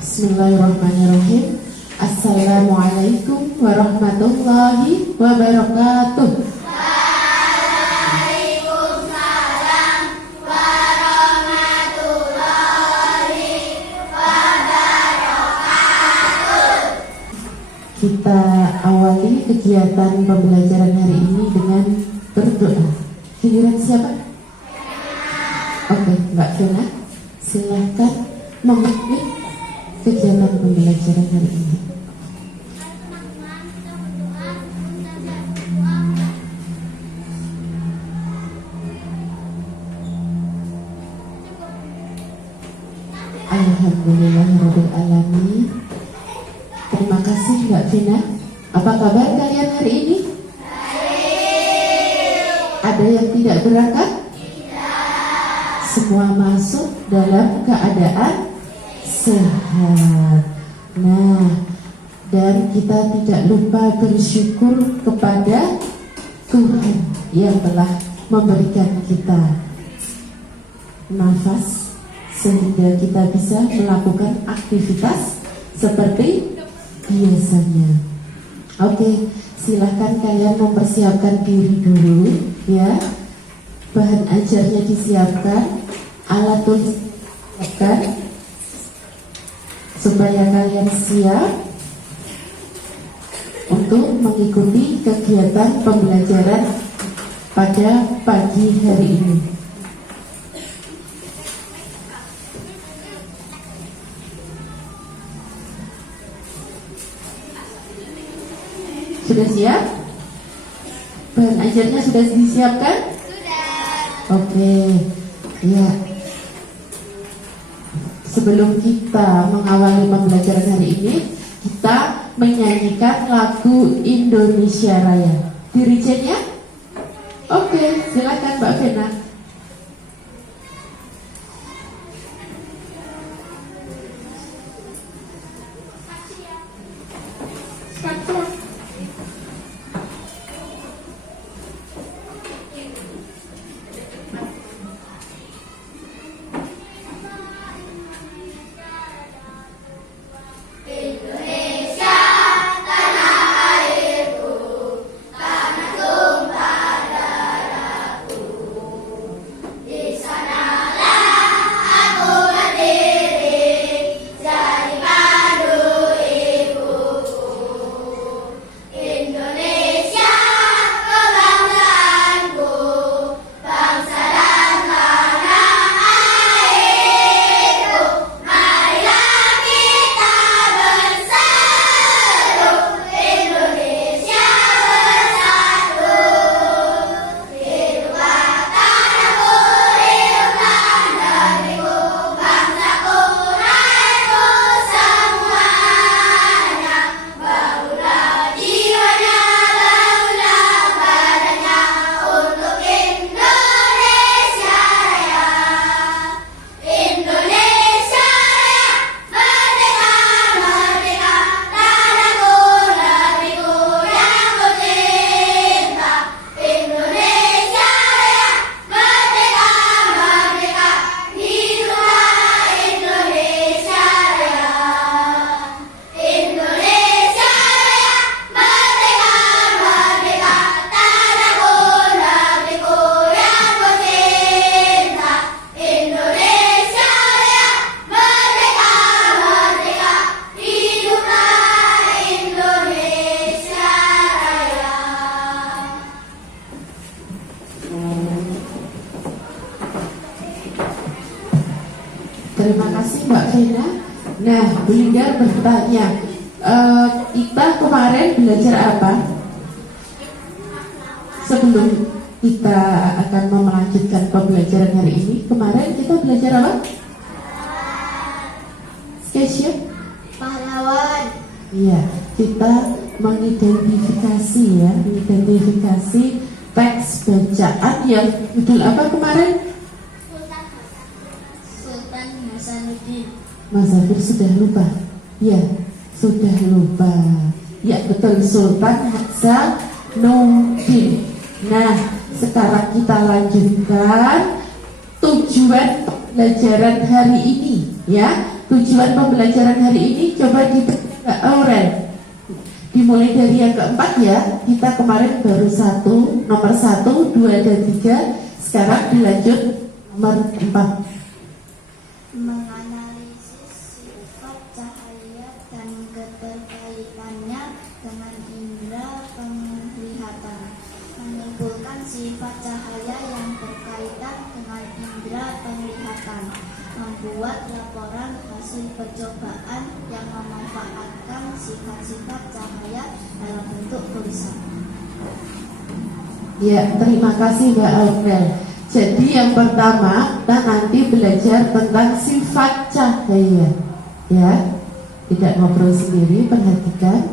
Bismillahirrahmanirrahim. Assalamualaikum warahmatullahi wabarakatuh. Waalaikumsalam warahmatullahi wabarakatuh. Kita awali kegiatan pembelajaran hari ini dengan berdoa. Giliran siapa? Oke, Mbak Fiona, silahkan memimpin kegiatan pembelajaran hari ini. Alhamdulillahirrahmanirrahim. Terima kasih Mbak Vina. Apa kabar kalian hari ini? Ada yang tidak berangkat? Semua masuk dalam keadaan sehat. Nah, dan kita tidak lupa bersyukur kepada Tuhan yang telah memberikan kita nafas sehingga kita bisa melakukan aktivitas seperti biasanya. Oke, silahkan kalian mempersiapkan diri dulu ya. Bahan ajarnya disiapkan, alat tulis disiapkan, supaya kalian siap untuk mengikuti kegiatan pembelajaran pada pagi hari ini. Sudah siap? Bahan ajarnya sudah disiapkan? Oke, ya. Sebelum kita mengawali pembelajaran hari ini, kita menyanyikan lagu Indonesia Raya. Dirijennya? Oke, silakan Mbak Vena. Terima kasih Mbak Vena. Nah, Bu Linggar bertanya, kita kemarin belajar apa? Sebelum kita akan melanjutkan pembelajaran hari ini, kemarin kita belajar apa? Sketch Pahlawan. Iya, kita mengidentifikasi ya, mengidentifikasi teks bacaan yang judul apa kemarin? Sultan Hasanuddin. Mas Zafir sudah lupa? Ya, sudah lupa. Ya betul, Sultan Hasanuddin. Nah, sekarang kita lanjutkan tujuan pembelajaran hari ini ya. tujuan pembelajaran hari ini coba dibaca Aurel. Dimulai dari yang keempat ya. Kita kemarin baru nomor 1, 2, dan 3. Sekarang dilanjut nomor 4. Menganalisis sifat cahaya dan keterkaitannya dengan indera penglihatan. Menyimpulkan sifat cahaya yang berkaitan dengan indera penglihatan. Membuat laporan hasil percobaan yang memanfaatkan sifat-sifat cahaya dalam bentuk tulisan. Ya, terima kasih Mbak Aurel. Jadi yang pertama kita nanti belajar tentang sifat cahaya. Ya, tidak ngobrol sendiri, perhatikan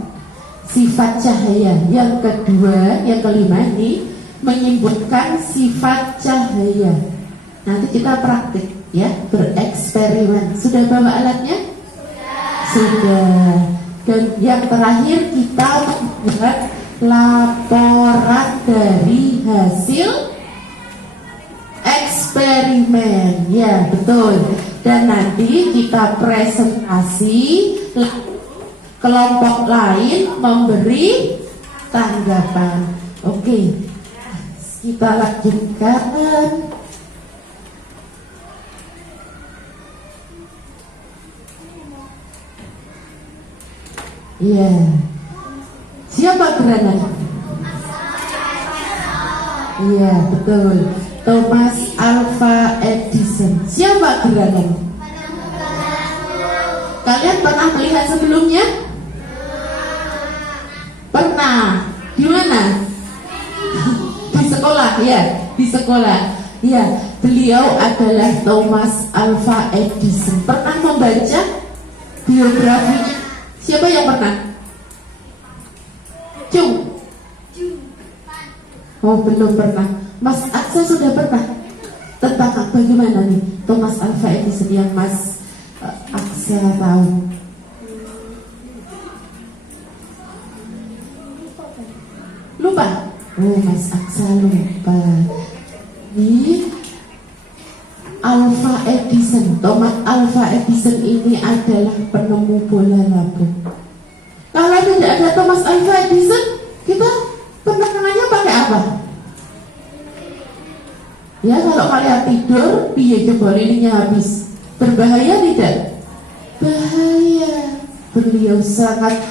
sifat cahaya. Yang kedua, yang kelima ini menyimpulkan sifat cahaya. Nanti kita praktik ya, bereksperimen. Sudah bawa alatnya? Sudah. Dan yang terakhir kita membuat laporan dari hasil eksperimen. Ya, betul. Dan nanti kita presentasi, kelompok lain memberi tanggapan. Oke, kita lanjutkan. Iya. Siapa gerangan? Iya, betul. Thomas Alva Edison. Siapa gerangan? Kalian pernah melihat sebelumnya? Pernah. Di mana? Di sekolah, ya. Di sekolah. Ya, beliau adalah Thomas Alva Edison. Pernah membaca biografinya? Siapa yang pernah? Cung. Oh, belum pernah. Mas Aksa sudah pernah. Tentang bagaimana nih Thomas Alva Edison yang Mas Aksa tahu? Lupa? Oh, Mas Aksa lupa. Ini Alva Edison, Thomas Alva Edison ini adalah penemu bola lambung. Kalau tidak ada Thomas Alva Edison, kita penerangannya pakai apa? Ya, kalau kalian tidur, piye coba lilinnya habis. Berbahaya tidak? Bahaya. Beliau sangat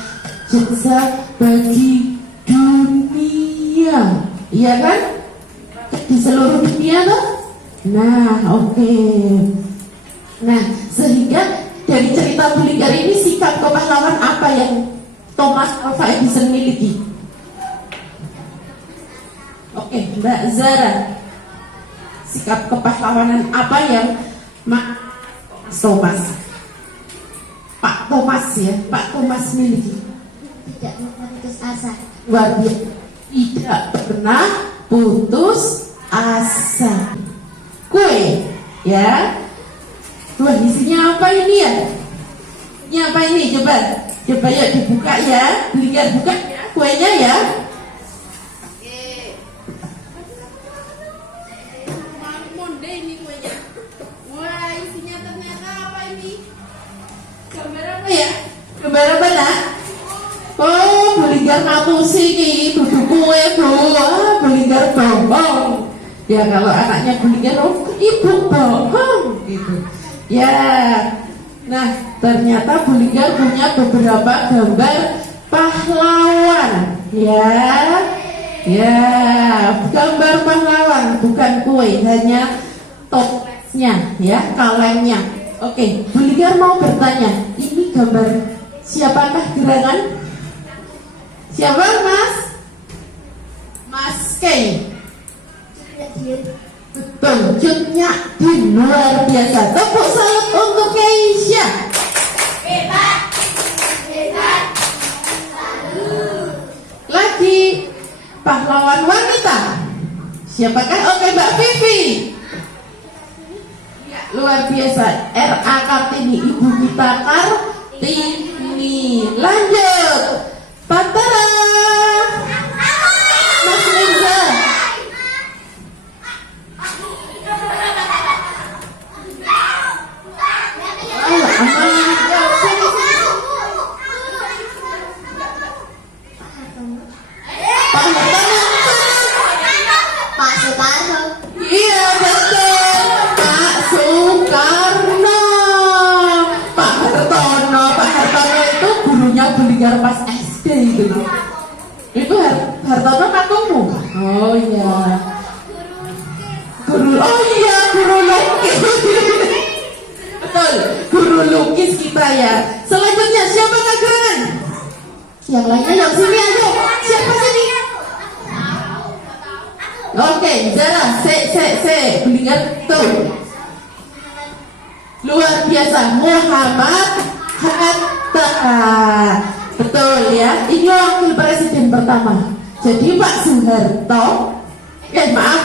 jasa bagi dunia. Iya kan? Di seluruh dunia tuh. Nah, oke. Nah, sehingga dari cerita Bullinger ini sikap kepahlawan apa yang Thomas Alva Edison miliki? Oke, Mbak Zara, sikap kepahlawanan apa yang Pak Thomas miliki? Tidak putus asa. Luar biasa. Tidak pernah putus asa. Kue, ya. Wah, isinya apa ini ya? Ini apa ini? Coba ya dibuka ya. Bullinger buka ya, kuenya ya. Oke. Monde ini kuenya. Wah, isinya ternyata apa ini? Gambar apa ya? Gambar apa nak? Oh, Bullinger ngapusi ini duduk kue bro. Ah, Bullinger bohong. Ya kalau anaknya Bullinger, oh ibu bohong gitu. Ya, nah ternyata Bullinger punya beberapa gambar pahlawan. Ya, gambar pahlawan, bukan kue, hanya toplesnya, ya, kalengnya. Oke, Bullinger mau bertanya, ini gambar siapakah gerangan? Siapa Mas? Mas Kay. Betul, Jutnya Din, luar biasa. Tepuk salut untuk Keisha. Hebat. Lagi pahlawan wanita. Siapakah? Oke, Mbak Vivi. Ya, luar biasa. R.A. Kartini, Ibu kita Kartini. Lanjut, Pantara. Mas Mirza. Aman. belajar pas SD itu. Itu Hartono kakungmu? Oh iya. Oh iya, guru lukis. Betul, guru lukis kita ya. Selanjutnya siapa Kak Gerangan? Yang lainnya yang sini aja. Siapa sini? Oke, Zara, Belingar tuh. Luar biasa, Muhammad Hatta. Betul ya, ini wakil presiden pertama. Jadi Pak Soeharto,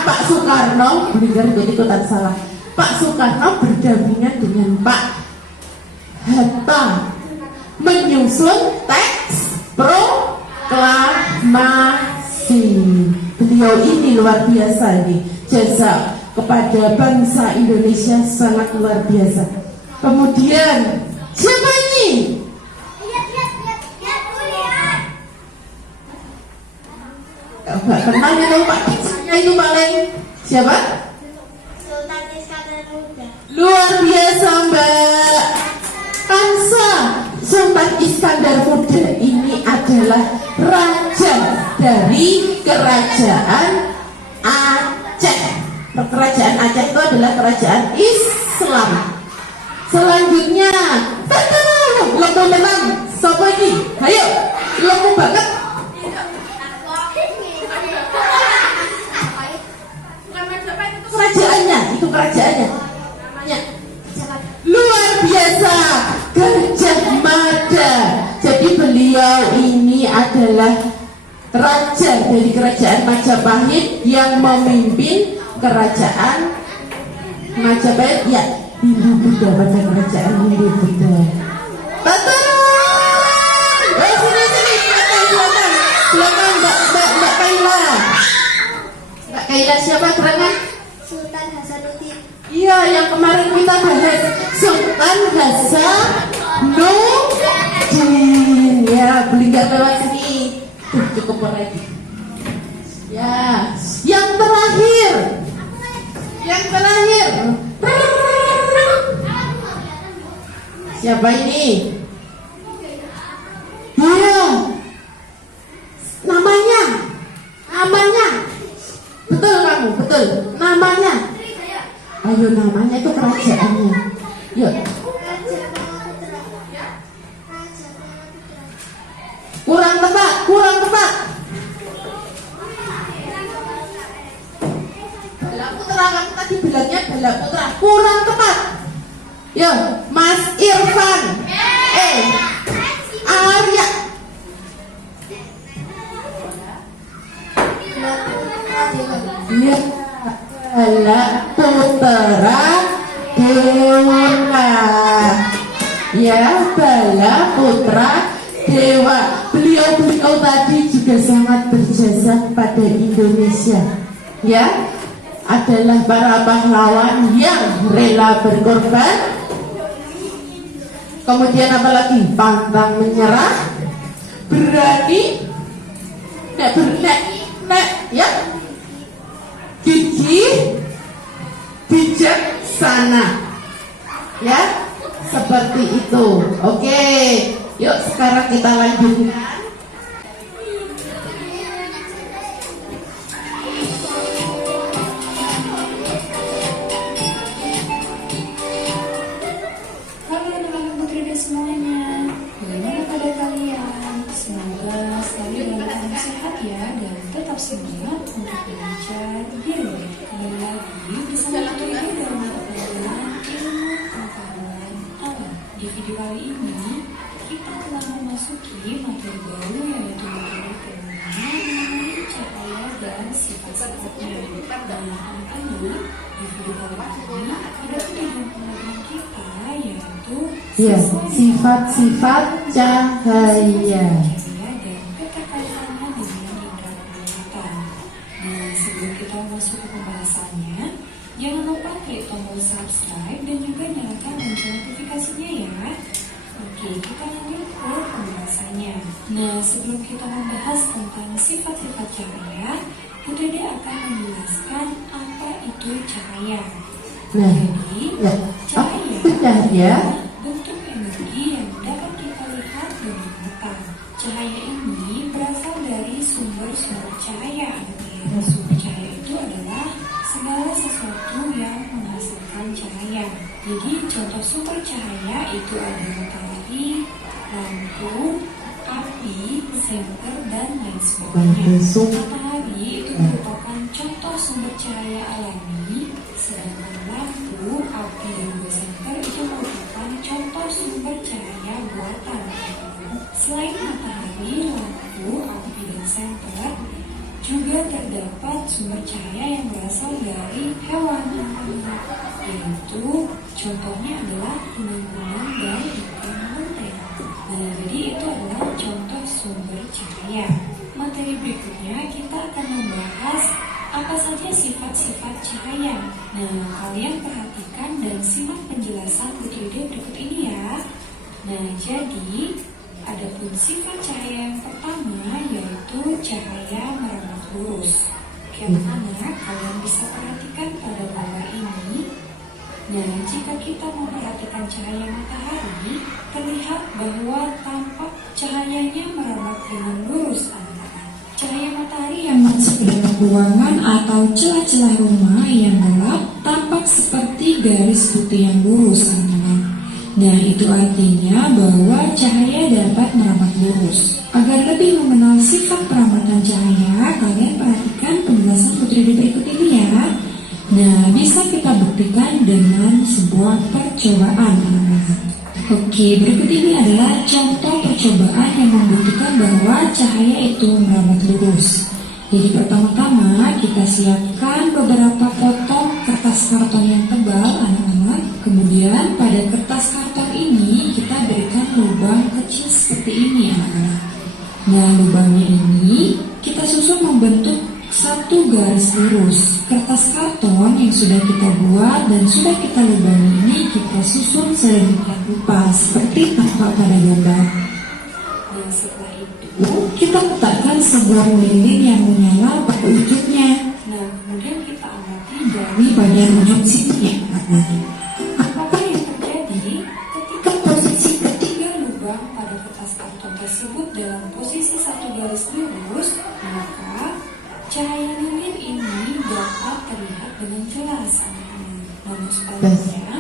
Pak Soekarno, Belingar ikut-ikutan salah. Pak Soekarno berdampingan dengan Pak Hatta menyusun teks proklamasi. Beliau ini luar biasa ini, jasa kepada bangsa Indonesia sangat luar biasa. Kemudian siapa ini? Enggak kenal itu Pak Kincanya itu paling siapa? Sultan Iskandar Muda. Luar biasa Mbak Kansa. Sultan Iskandar Muda ini adalah raja dari kerajaan Aceh. Kerajaan Aceh itu adalah kerajaan Islam. Selanjutnya, lomba menang. Siapa ini? Ayo, lomba banget. Kerajaannya, itu kerajaannya. Namanya luar biasa, Gajah Mada. Jadi beliau ini adalah raja dari kerajaan Majapahit yang memimpin kerajaan Majapahit ya, Hindu Buddha, pada kerajaan Hindu Buddha. Betul. Silakan Mbak Kaila. Mbak Kaila siapa gerangan? Sultan Hasanuddin. Iya, yang kemarin kita bahas Sultan Hasanuddin. Ya, Belingar lewat sini. Cukup lagi. Ya, yang terakhir. Siapa ini? Iya. Namanya. Betul kamu, betul. Namanya. Ayo namanya itu kerajaannya. Yuk. Kurang tepat. Balaputra, kamu tadi bilangnya Balaputra. Kurang tepat. Yuk, Mas Irfan. Arya. Iya. Balaputra Dewa. Ya, Balaputra Dewa. Beliau tadi juga sangat berjasa pada Indonesia. Ya, adalah para pahlawan yang rela berkorban. Kemudian apa lagi? Pantang menyerah, berani, ya, gigih, bijaksana, ya, seperti itu. Oke, yuk sekarang kita lanjutkan. Semangat untuk belajar biru. Kembali lagi bersama Putri dalam pelajaran ilmu pengetahuan alam. Di video kali ini kita telah memasuki materi baru yaitu materi kelima mengenai cahaya dan sifat-sifatnya. Dan anak-anak di video kali ini ada pilihan pelajaran kita yaitu sifat-sifat cahaya. Jangan lupa klik tombol subscribe dan juga nyalakan lonceng notifikasinya ya. Oke, kita lanjut ke pembahasannya. Nah, sebelum kita membahas tentang sifat-sifat cahaya, Putri akan menjelaskan apa itu cahaya. Jadi, cahaya adalah bentuk energi yang dapat kita lihat dengan mata. Cahaya ini berasal dari sumber-sumber cahaya. Sumber cahaya itu adalah segala sesuatu yang menghasilkan cahaya. Jadi contoh sumber cahaya itu ada matahari, lampu, api, senter, dan lain sebagainya. Matahari itu merupakan contoh sumber cahaya alami, sedangkan lampu, api, dan juga senter itu merupakan contoh sumber cahaya buatan. Selain matahari, lampu, api, dan senter, juga terdapat sumber cahaya yang berasal dari hewan, yaitu contohnya adalah kunang-kunang dan ikan buntel. Nah, jadi itu adalah contoh sumber cahaya. Materi berikutnya kita akan membahas apa saja sifat-sifat cahaya. Nah, kalian perhatikan dan simak penjelasan video berikut ini ya. Nah, jadi adapun sifat cahaya yang pertama yaitu cahaya merambat lurus. Bagaimana kalian bisa perhatikan pada gambar ini? Nah, jika kita memperhatikan cahaya matahari, terlihat bahwa tampak cahayanya merambat dengan lurus. Cahaya matahari yang masuk ke dalam ruangan atau celah-celah rumah yang gelap tampak seperti garis putih yang lurus. Nah, itu artinya bahwa cahaya dapat merambat lurus. Agar lebih mengenal sifat peramatan cahaya, kalian perhatikan penjelasan putri di berikut ini ya. Nah, bisa kita buktikan dengan sebuah percobaan. Oke, berikut ini adalah contoh percobaan yang membuktikan bahwa cahaya itu merambat lurus. Jadi pertama-tama kita siapkan beberapa potong kertas karton yang tebal anak-anak. Kemudian pada kertas karton ini kita berikan lubang kecil seperti ini anak-anak. Nah, lubangnya ini kita susun membentuk satu garis lurus. Kertas karton yang sudah kita buat dan sudah kita lubangi ini kita susun sedemikian rupa seperti tampak pada gambar. Dan setelah itu kita letakkan sebuah lilin yang menyala pada ujungnya. Nah, kemudian kita amati dari bagian ujung sininya. Apakah yang terjadi ketika posisi ketiga lubang pada kertas karton tersebut dalam posisi satu garis lurus, maka cahaya lilin ini dapat terlihat dengan jelas.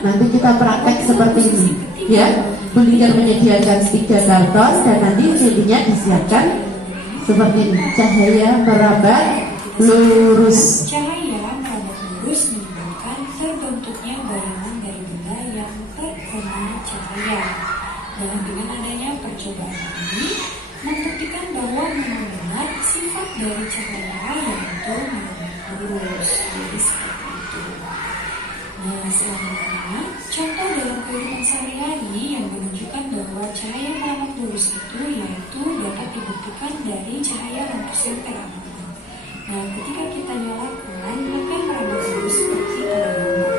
Nanti kita praktek seperti ini, ya. Bulinger menyediakan 3 karton dan nanti jadinya disiapkan seperti ini. Cahaya merambat lurus. Cahaya merambat lurus menyebabkan terbentuknya bayangan dari benda yang terkena cahaya. Dan dengan adanya percobaan ini membuktikan bahwa memang benar sifat dari cahaya yaitu merambat lurus. Jadi seperti itu. Nah, selanjutnya contoh dalam kehidupan sehari-hari yang menunjukkan bahwa cahaya merambat lurus itu yaitu dapat dibuktikan dari cahaya lampu senter. Nah, ketika kita nyalakan, maka merambat lurus seperti pada gambar.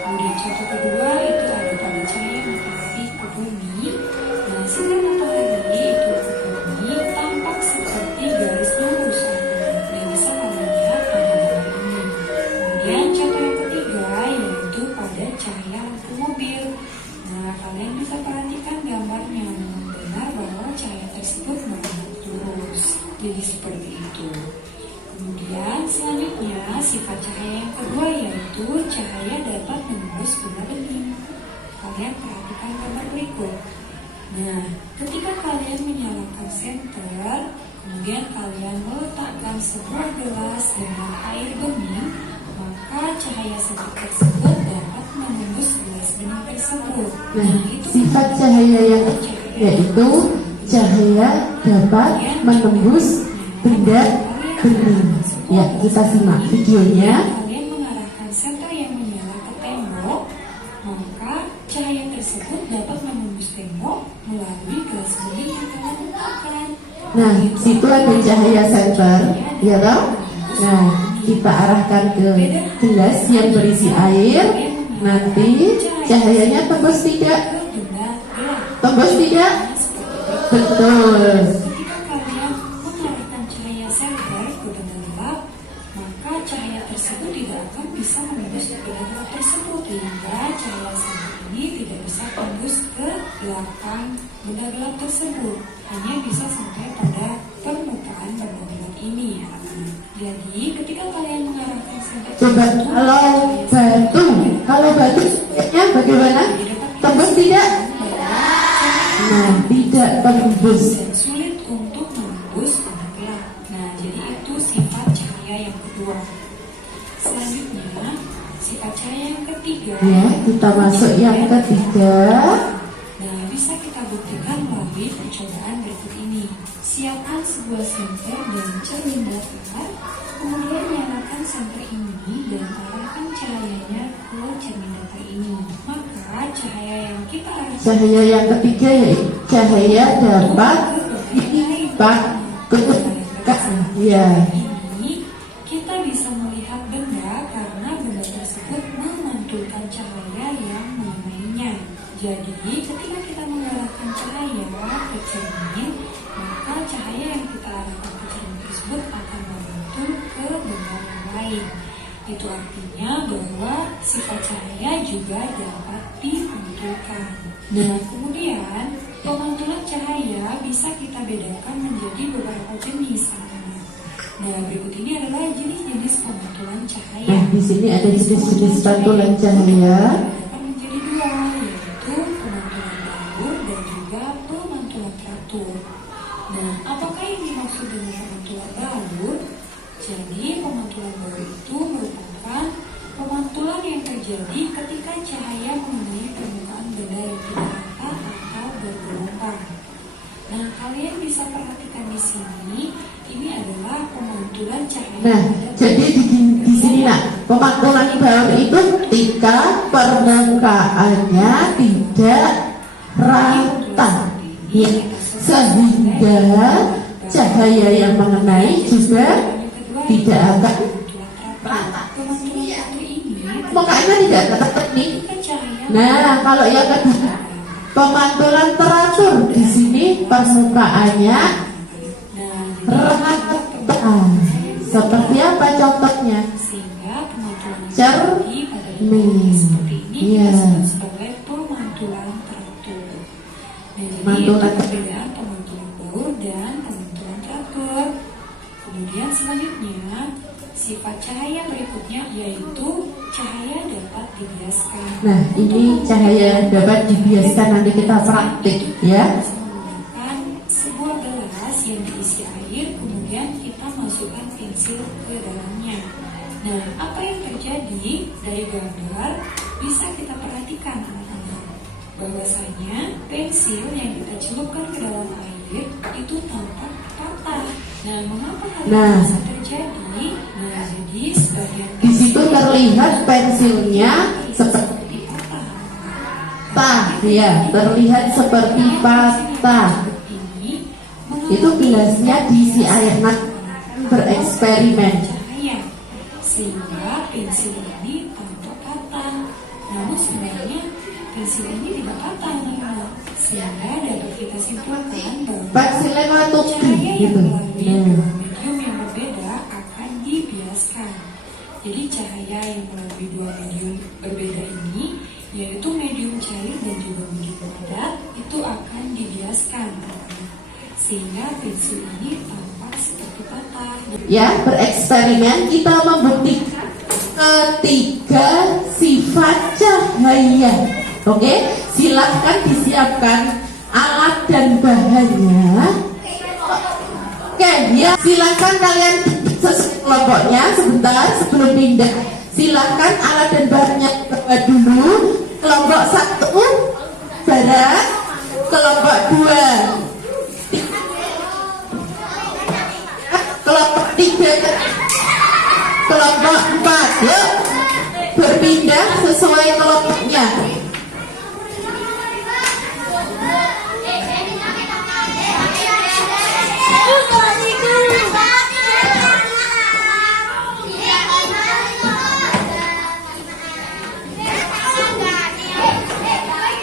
Kemudian contoh kedua itu ada pada cahaya matahari ke bumi. Nah, sinar matahari itu ke bumi tampak seperti garis lurus yang bisa kalian lihat pada gambar ini. Kemudian contoh yang ketiga yaitu pada cahaya lampu mobil. Nah, kalian bisa perhatikan gambarnya. Memang benar bahwa cahaya tersebut merambat lurus. Jadi seperti itu. Kemudian selanjutnya sifat cahaya yang kedua yaitu cahaya dapat menembus benda bening. Kalian perhatikan gambar berikut. Nah, ketika kalian menyalakan senter, kemudian kalian meletakkan sebuah gelas dengan air bening, maka cahaya sedikit tersebut dapat menembus gelas bening tersebut. Nah, sifat cahaya yang yaitu cahaya dapat menembus benda bening. Ya, kita simak videonya. Kalian mengarahkan senter yang menyala ke tembok, maka cahaya tersebut dapat menembus tembok melalui gelas bening yang kalian letakkan. Nah, situ ada cahaya senter, ya toh? Nah, kita arahkan ke gelas yang berisi air. Nanti cahayanya tembus tidak? Tembus tidak? Betul. Ketika kalian mengarahkan cahaya senter ke benda gelap, maka cahaya tersebut tidak akan bisa menembus benda gelap tersebut, hingga cahaya senter ini tidak bisa tembus ke belakang benda gelap tersebut, hanya bisa sampai pada permukaan benda gelap ini ya anak-anak. Jadi ketika kalian mengarahkan senter Coba kalau batu nya bagaimana? Tembus tidak? Nah, tidak tembus. Dan sulit untuk menembus benda gelap. Nah, jadi itu sifat cahaya yang kedua. Selanjutnya, sifat cahaya yang ketiga. Ya, kita masuk yang ketiga. Nah, bisa kita buktikan melalui percobaan berikut ini. Siapkan sebuah senter dan cermin datar, kemudian nyalakan senter ini dan arahkan cahayanya ke cermin datar ini. Maka cahaya yang kita arahkan Cahaya yang ketiga yaitu cahaya dapat dilipat ke ya. ini kita bisa melihat benda karena benda tersebut memantulkan cahaya yang mengenainya. Jadi ketika kita mengarahkan cahaya ke cermin, maka cahaya yang kita arahkan ke cermin tersebut akan memantul ke benda yang lain. Itu artinya bahwa sifat cahaya juga dapat dimantulkan. Nah, Kemudian pemantulan cahaya bisa kita bedakan menjadi beberapa jenis anak-anak. Nah, berikut ini adalah jenis-jenis pemantulan cahaya. nah di sini ada jenis-jenis pantulan cahaya. Bedakan menjadi dua, yaitu pemantulan balur dan juga pemantulan teratur. Nah, apakah yang dimaksud dengan pemantulan balur? Jadi, pemantulan balur itu merupakan pemantulan yang terjadi ketika cahaya mengenai permukaan benda yang tidak rata atau bergelombang. Nah, kalian bisa perhatikan di sini, ini adalah pemantulan cahaya. Nah, jadi di sini nak pemantulan balur itu ketika permukaannya tidak rata, ya, sehingga cahaya yang mengenai juga tidak akan rata. Permukaannya tidak rata nih. Nah, kalau yang kedua pemantulan teratur, di sini permukaannya rata. Seperti apa contohnya? Sehingga pemantulan Cermin. seperti ini Ya. kita sebut sebagai pemantulan teratur. Nah, jadi Pemantulan. itu perbedaan pemantulan balur dan pemantulan teratur. Kemudian selanjutnya sifat cahaya berikutnya yaitu cahaya dapat dibiaskan. Nah, ini cahaya dapat dibiaskan, nanti kita praktik ya. Bisa menggunakan sebuah gelas yang diisi air, kemudian kita masukkan pensil ke dalamnya. Nah, apa yang terjadi dari gambar bisa kita perhatikan anak-anak, bahwasanya pensil yang kita celupkan ke dalam air itu tampak patah. Nah, mengapa hal ini Nah. bisa terjadi? Nah, jadi sebagian Di situ terlihat pensilnya seperti patah. patah, ya, terlihat seperti patah. Ini Itu gelasnya diisi air, nah, bereksperimen. cahaya sehingga pensil ini tampak patah. Namun sebenarnya pensil ini tidak patah, anak-anak. Sehingga dapat kita simpulkan bahwa Pensilnya menutupi cahaya yang gitu. melalui Nah, dua medium yang berbeda akan dibiaskan. Jadi cahaya yang melalui dua medium berbeda ini, yaitu medium cair dan juga medium padat, itu akan dibiaskan, anak-anak. Sehingga pensil ini tampak seperti patah. ya, bereksperimen kita membuktikan ketiga sifat cahaya. Oke, silahkan disiapkan alat dan bahannya. Oke, ya, silahkan kalian kelompoknya sebentar sebelum pindah. Silahkan alat dan bahannya bawa dulu. Kelompok 1 barat, kelompok 2 kelompok 3, kelompok 4. Yuk berpindah sesuai kelompoknya.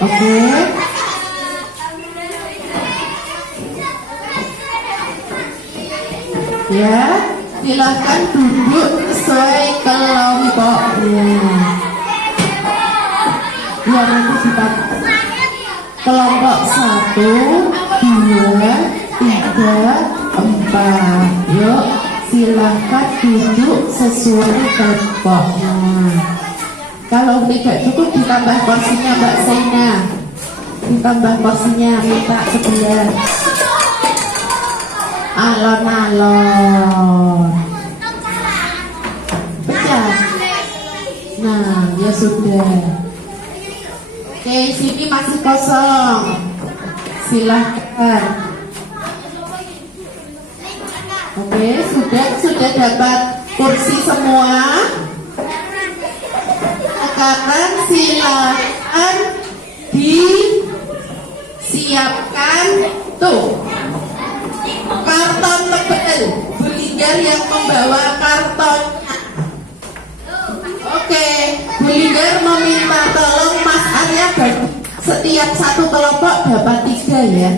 Oke. Ya, silahkan duduk sesuai kelompoknya. Biar nanti kita kelompok 1, 2, 3, 4. Yuk, silakan duduk sesuai kelompoknya. Kalau tidak cukup ditambah porsinya Mbak Sena. Ditambah porsinya, minta sebelah. Alon-alon. Pecah. Nah, ya sudah. Oke, sini masih kosong. Silahkan. Oke, sudah dapat kursi semua. Sekarang silahkan disiapkan tuh karton tebal. Bulinggar yang membawa kartonnya. Oke, Bulinggar meminta tolong Mas Arya bagi setiap satu kelompok dapat 3 ya.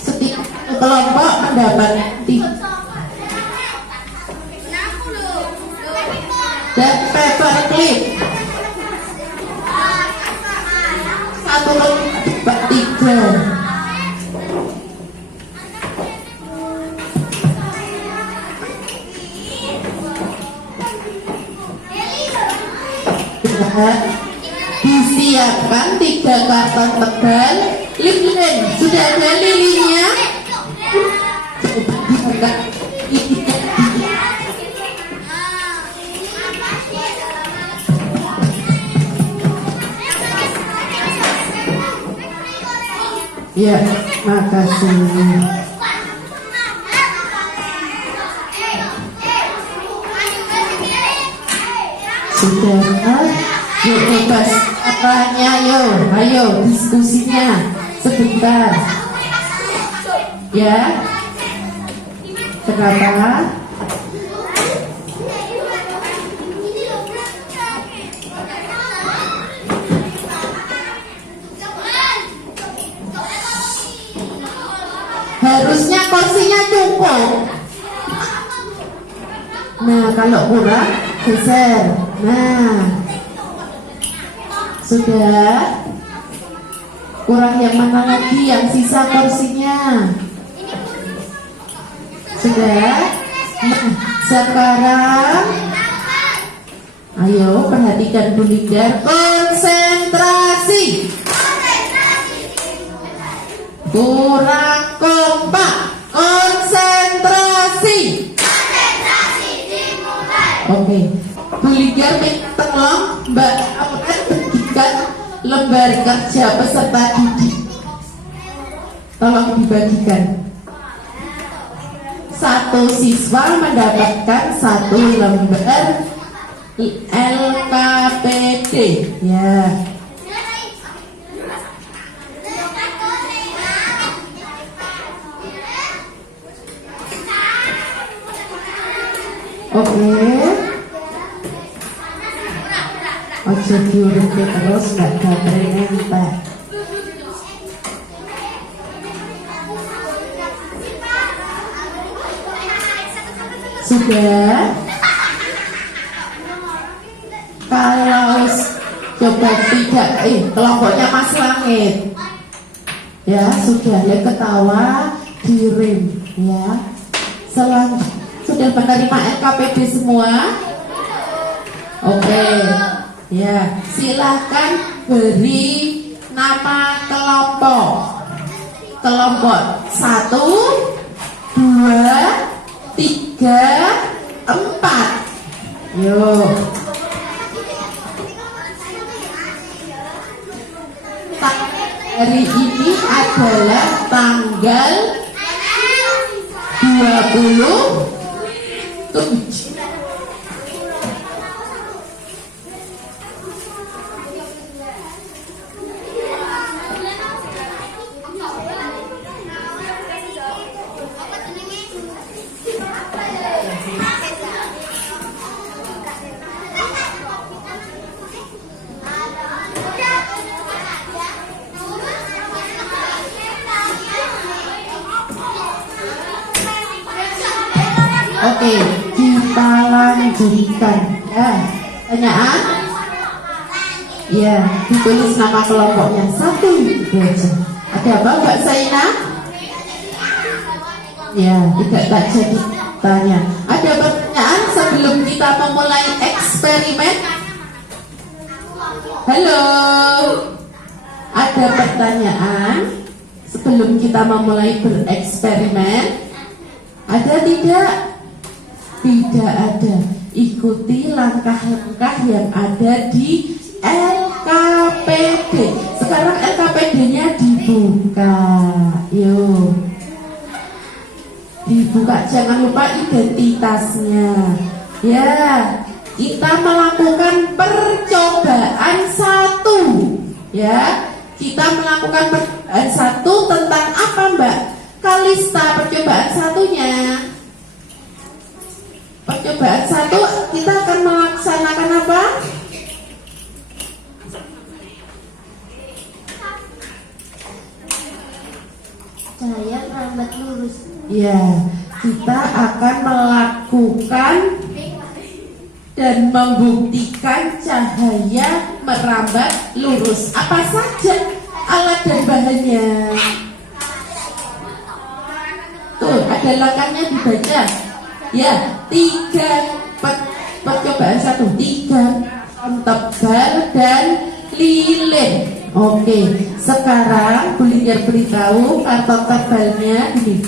Setiap satu kelompok mendapat 3. Dan paper clip. Satu kelompok dapat 3. Disiapkan 3 karton tebal. Lilin, sudah ada lilinnya? Ya, makasih. Sudah, yuk bebas katanya, ayo diskusinya sebentar. Ya, kenapa? Harusnya kursinya cukup. Nah, kalau kurang geser. Nah, sudah. Kurang yang mana lagi yang sisa kursinya? Sudah. Nah, sekarang ayo perhatikan Bulinggar, konsentrasi. Kurang kompak, konsentrasi. Oke, Bulinggar minta tolong Mbak Aurel bagikan lembar kerja peserta didik. Tolong dibagikan. 1 siswa mendapatkan 1 lembar LKPD. Ya. Oke. Ojo diurut terus, nggak gampang nempel. Sudah. Kalau coba tidak, kelompoknya Mas Langit. Ya sudah, ya ketawa, kirim ya. Selanjutnya sudah menerima LKPD semua? Oke. Ya, silahkan beri nama kelompok. Kelompok 1, 2, 3, 4. Yuk. Hari ini adalah tanggal 27. Oke, kita lanjutkan ya. Pertanyaan? Ya, ditulis nama kelompoknya 1 itu aja. Ada apa Mbak Saina? Ya, tidak tak jadi tanya. Ada pertanyaan sebelum kita memulai eksperimen? Halo, ada pertanyaan sebelum kita memulai bereksperimen? Ada tidak? Tidak ada. Ikuti langkah-langkah yang ada di LKPD. Sekarang LKPD-nya dibuka. Yuk, dibuka, jangan lupa identitasnya. Ya, kita melakukan percobaan 1. Ya, kita melakukan percobaan 1 tentang apa Mbak Kalista? Percobaan 1-nya, percobaan 1 kita akan melaksanakan apa? Cahaya merambat lurus. Ya, kita akan melakukan dan membuktikan cahaya merambat lurus. Apa saja alat dan bahannya? Tuh, ada langkahnya dibaca. Ya, 3 percobaan 1, 3 tebal dan lilin. Oke, sekarang Bu Linggar beritahu karton tebalnya ini.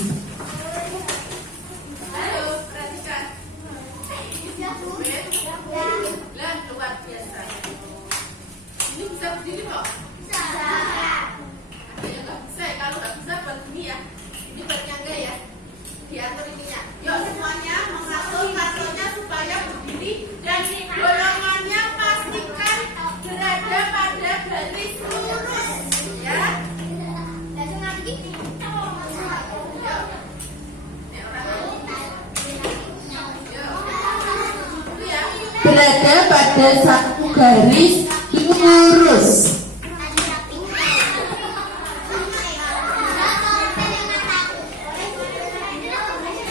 Berada pada satu garis lurus.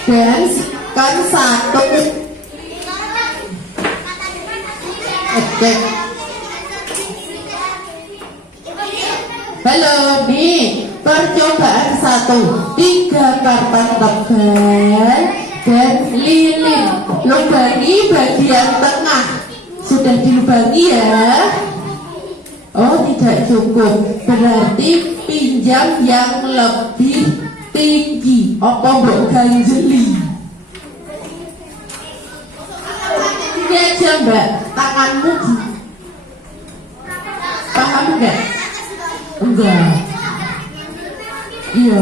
Dan siapkan 1 cek. Halo, nih percobaan 1, 3 karton tebal dan lilin. Lubangi bagian tengah. Sudah dilubangi ya? Oh, tidak cukup. Berarti pinjam yang lebih tinggi. Apa mbok ganjeli? Ini aja Mbak, tanganmu paham enggak? Enggak. Iya,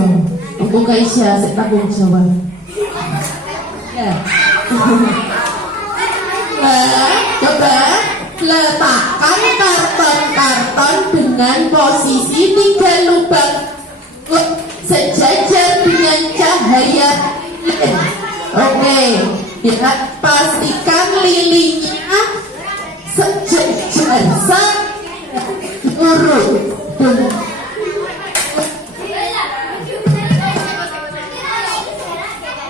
untuk Kaisya saya tanggung jawab. Ya. Nah, coba letakkan karton-karton dengan posisi 3 lubang sejajar dengan cahaya. Oke, ya, pastikan lilinnya sejajar lurus.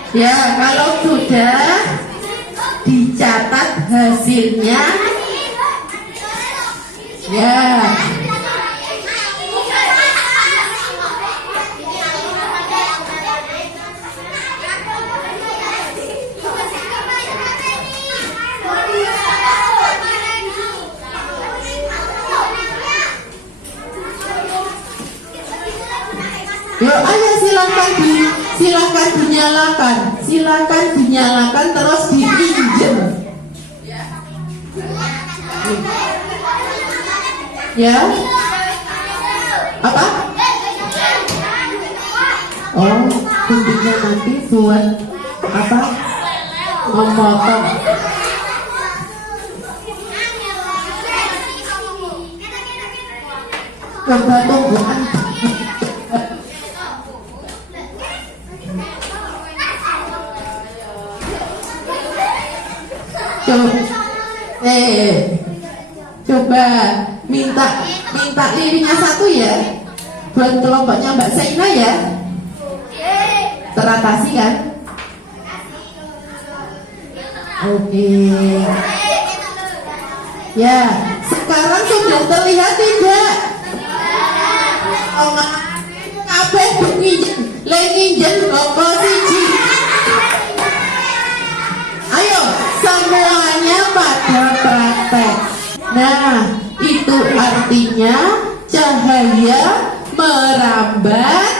Ya, kalau sudah dicatat hasilnya. Ya. Yuk, ayo silakan dinyalakan terus dipinjam. Ya, apa? Oh, guntingnya nanti buat apa? Memotong. Coba tungguan. Coba minta liriknya 1 ya, buat kelompoknya Mbak Saina ya. Teratasi kan? Oke. Ya, sekarang sudah terlihat tidak? Oh, kabeh nginjen, le nginjen apa siji? Ayo, semuanya pada praktek. Nah, itu artinya cahaya merambat,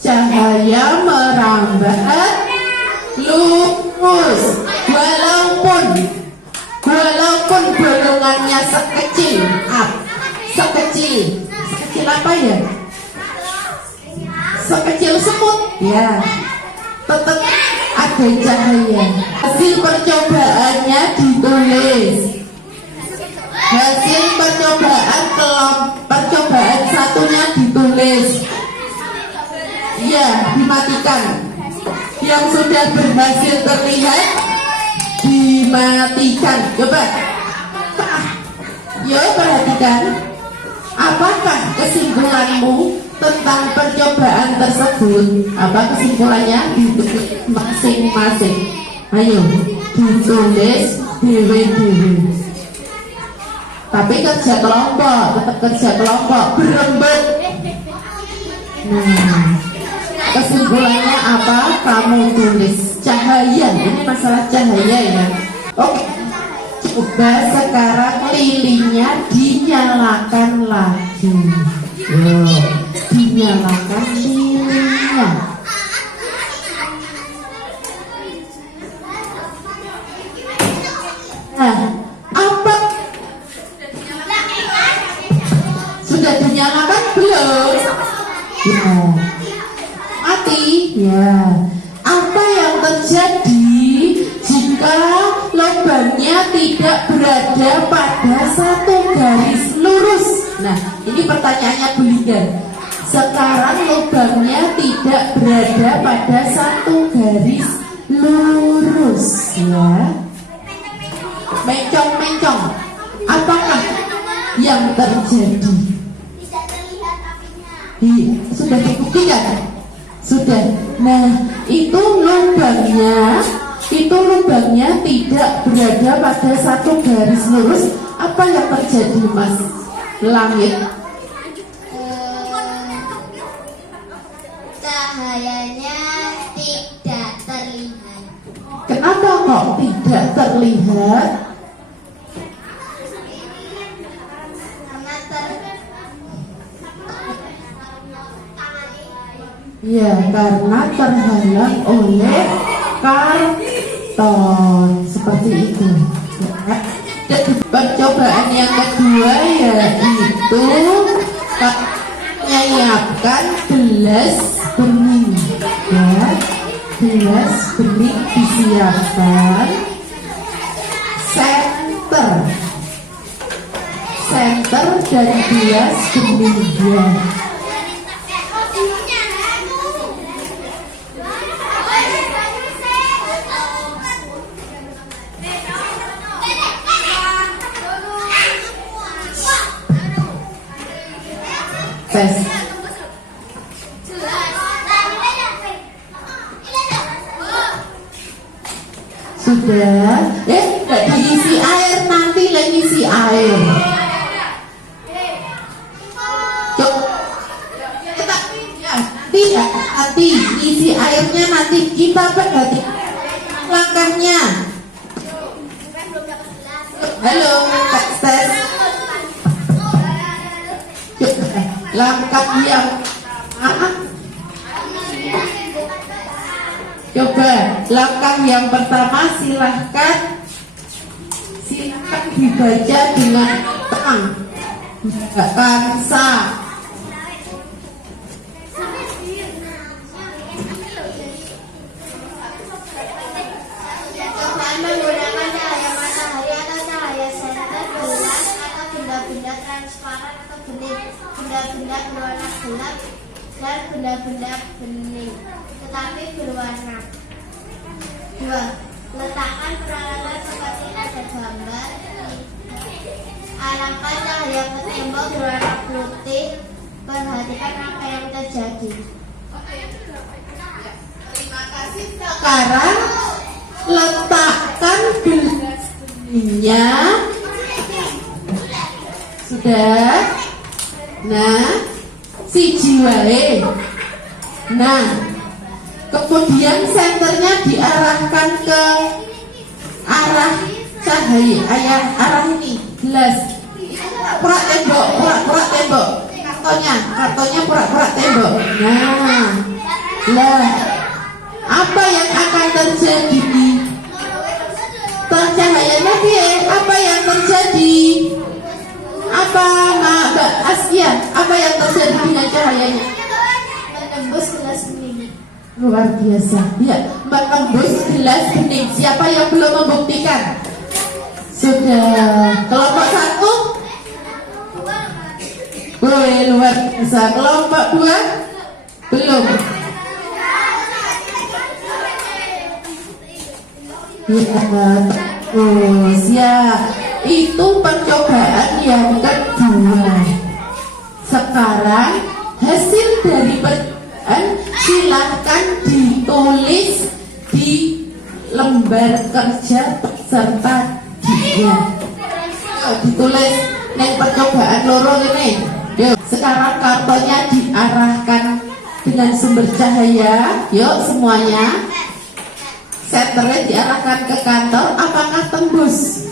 cahaya merambat lurus, walaupun bolongannya sekecil apa ya? Sekecil semut ya, tetap ada cahaya. Hasil percobaannya ditulis. Hasil percobaan satunya ditulis. Ya, dimatikan. Yang sudah berhasil terlihat dimatikan. Coba. Yo, perhatikan. Apakah kesimpulanmu tentang percobaan tersebut? Apa kesimpulannya? Ditulis masing-masing. Ayo, ditulis dewe-dewe. Tapi kerja kelompok, tetap kerja kelompok, berembet. Nah, kesimpulannya apa? Kamu tulis cahaya. Ini masalah cahaya ya. Oke. Coba sekarang lilinnya dinyalakan lagi. Dinyalakan lilinnya. Nah, apa? Sudah dinyalakan belum? Ya. Mati. Ya. Apa yang terjadi jika lubangnya tidak berada pada satu garis lurus? Nah, ini pertanyaannya Bu Linda. Sekarang lubangnya tidak berada pada satu garis lurus, ya. Mencong-mencong. Apakah yang terjadi? Sudah dibuktikan? Sudah. Nah, itu lubangnya tidak berada pada satu garis lurus. Apa yang terjadi, Mas Langit? Cahayanya tidak terlihat. Kenapa kok tidak terlihat? Ya, karena terhalang oleh karton seperti itu. Ya. Dan percobaan yang kedua yaitu menyiapkan gelas bening. Ya, gelas bening disiapkan. Center dari gelas bening. Ya. Tes. Sudah. Nggak diisi air, nanti lagi isi air. Nanti isi airnya nanti kita perhatikan langkahnya. Halo, tes. Langkah yang coba langkah yang pertama silahkan dibaca dengan terang. Kansa. Menggunakan cahaya matahari atau cahaya senter gelas atau benda-benda transparan atau benda-benda berwarna gelap dan benda-benda bening tetapi berwarna. 2. Letakkan peralatan seperti ada gambar. Arahkan cahaya ke tembok berwarna putih. Perhatikan apa yang terjadi. Terima kasih. Sekarang letakkan gelas hasilnya sudah. Nah, siji wae. Nah, kemudian senternya diarahkan ke arah cahaya, arah ini gelas. Pura-pura tembok, pura-pura tembok. Kartonya pura-pura tembok. Nah, lah, apa yang akan terjadi? Cahayanya dia, apa yang terjadi? Apa Mbak Asya? Apa yang terjadi dengan cahayanya? Menembus gelas bening. Luar biasa. Ya, menembus gelas bening. Siapa yang belum membuktikan? Sudah. Kelompok 1? Boleh, luar biasa. Kelompok 2? Belum. Terus ya, itu percobaan yang kedua. Sekarang hasil dari percobaan silahkan ditulis di lembar kerja peserta dia. Ditulis neng percobaan loro ini. Yuk, sekarang kartonya diarahkan dengan sumber cahaya. Yuk semuanya. Senternya diarahkan ke kantor. Apakah tembus?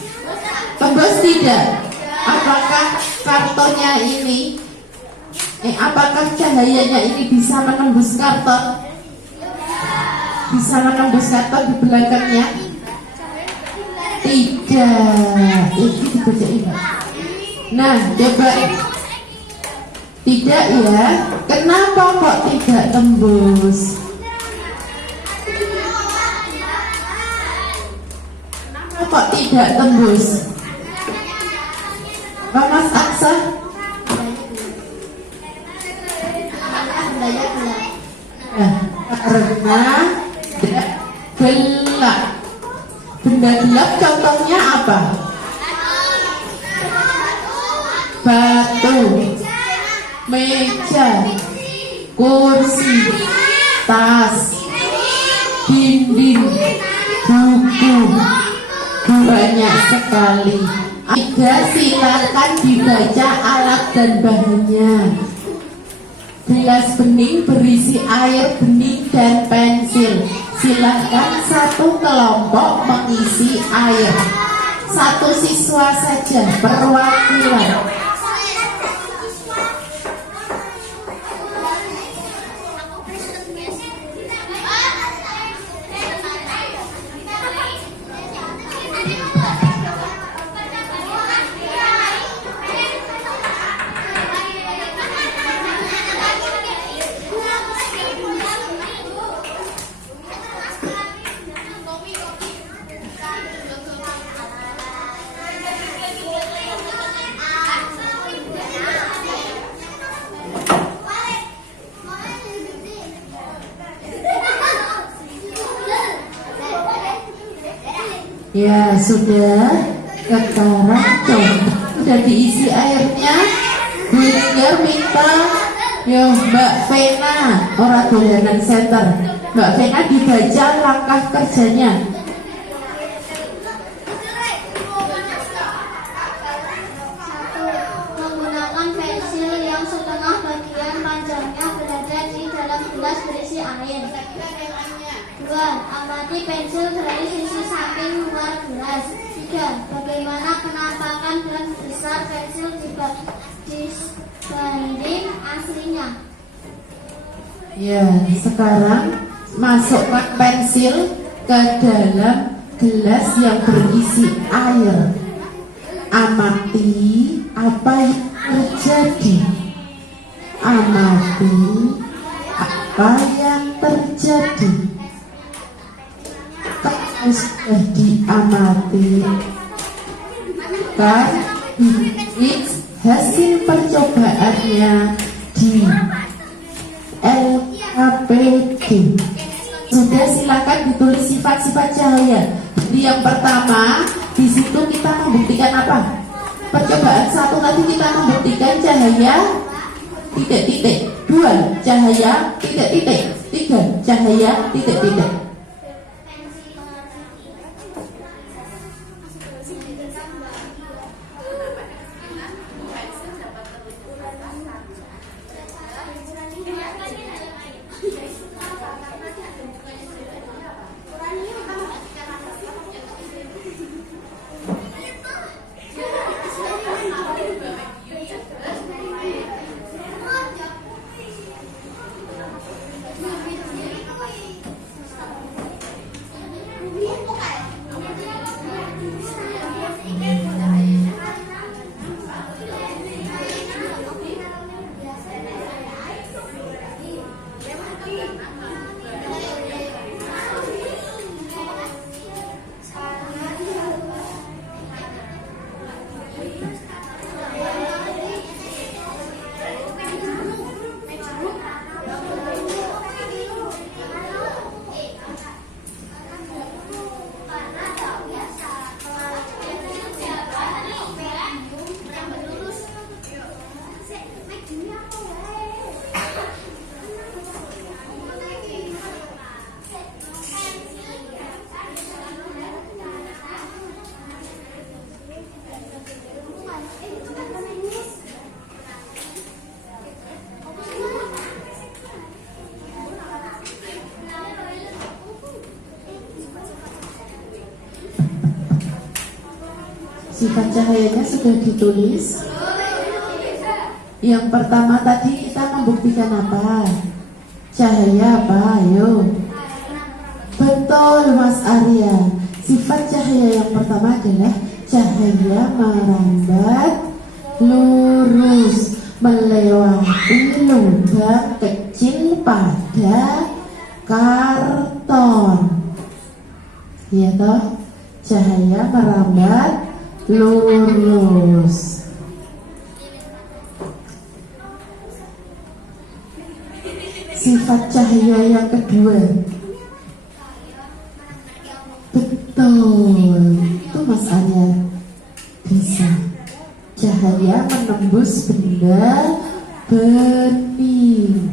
Tembus tidak? Apakah kartonya ini apakah cahayanya ini bisa menembus karton? Bisa menembus karton di belakangnya? Tidak. Ini dibaca ini. Nah, coba. Tidak ya. Kenapa kok tidak tembus? Kok tidak tembus? Mas Aksa? Karena gelap. Benda gelap contohnya apa? Batu, meja, kursi, tas, dinding, buku. Banyak sekali. Silakan dibaca alat dan bahannya. Gelas bening berisi air bening dan pensil. Silakan satu kelompok mengisi air. Satu siswa saja perwakilan. Ya sudah. Sekarang sudah diisi airnya. Bu Linggar minta Mbak Vena, orang dolanan center, Mbak Vena dibaca langkah kerjanya. Menggunakan pensil yang setengah bagian panjangnya berada di dalam gelas berisi air. 2. Amati pensil dari sisi samping luar gelas. 3. Bagaimana penampakan dan besar pensil dibanding aslinya. Ya, sekarang masukkan pensil ke dalam gelas yang berisi air. Amati apa yang terjadi. Amati apa yang terjadi. Kalau sudah diamati, kan hasil percobaannya di LKPD. Sudah, silakan ditulis sifat-sifat cahaya. Jadi yang pertama di situ kita membuktikan apa? Percobaan 1 tadi kita membuktikan cahaya titik-titik. 2 cahaya titik-titik. 3 cahaya titik-titik. Sifat cahayanya sudah ditulis. Yang pertama tadi kita membuktikan apa? Cahaya apa? Ayo. Betul Mas Arya. Sifat cahaya yang pertama adalah cahaya merambat lurus melewati lubang kecil pada karton. Iya toh? Cahaya merambat lurus. Sifat cahaya yang kedua. Betul. Itu Mas Arya. Bisa. Cahaya menembus benda bening.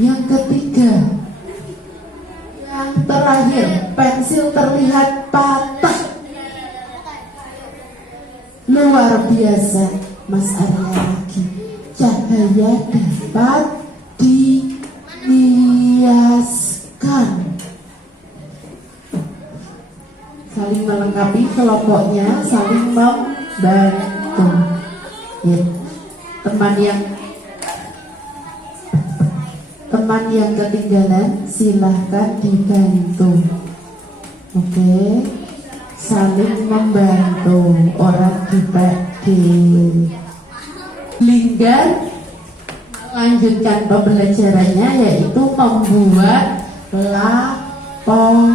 Yang ketiga. Yang terakhir, pensil terlihat patah. Luar biasa, Mas Arya lagi. Cahaya dapat dihiaskan. Saling melengkapi kelompoknya, saling membantu. Ya. Teman yang ketinggalan silahkan dibantu. Oke. Saling membantu orang di PD. Linggar melanjutkan pembelajarannya yaitu membuat laporan.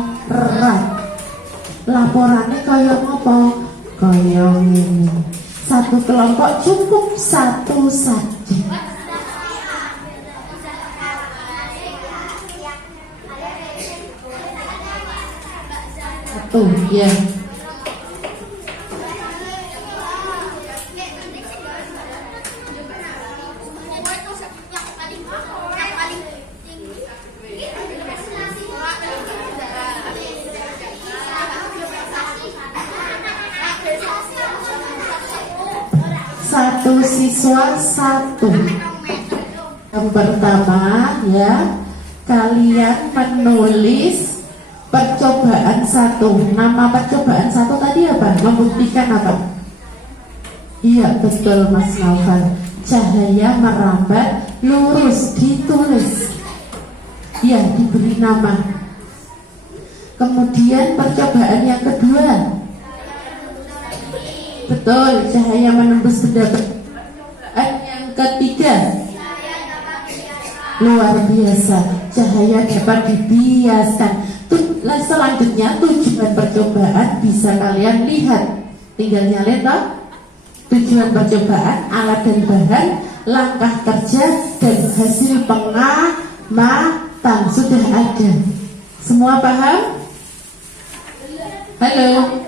Laporannya kaya apa? Kaya ini. Satu kelompok cukup satu saja. Satu ya. Satu siswa satu. Yang pertama ya, kalian menulis percobaan satu. Nama percobaan satu tadi apa? Membuktikan apa? Iya betul Mas Naufal. Cahaya merambat lurus, ditulis. Ya, diberi nama. Kemudian percobaan yang kedua. Betul, cahaya menembus benda. Yang ketiga. Luar biasa, cahaya dapat dibiaskan. Selanjutnya tujuan percobaan bisa kalian lihat. Tinggal nyalin toh. Tujuan percobaan, alat dan bahan, langkah kerja dan hasil pengamatan sudah ada. Semua paham? Halo?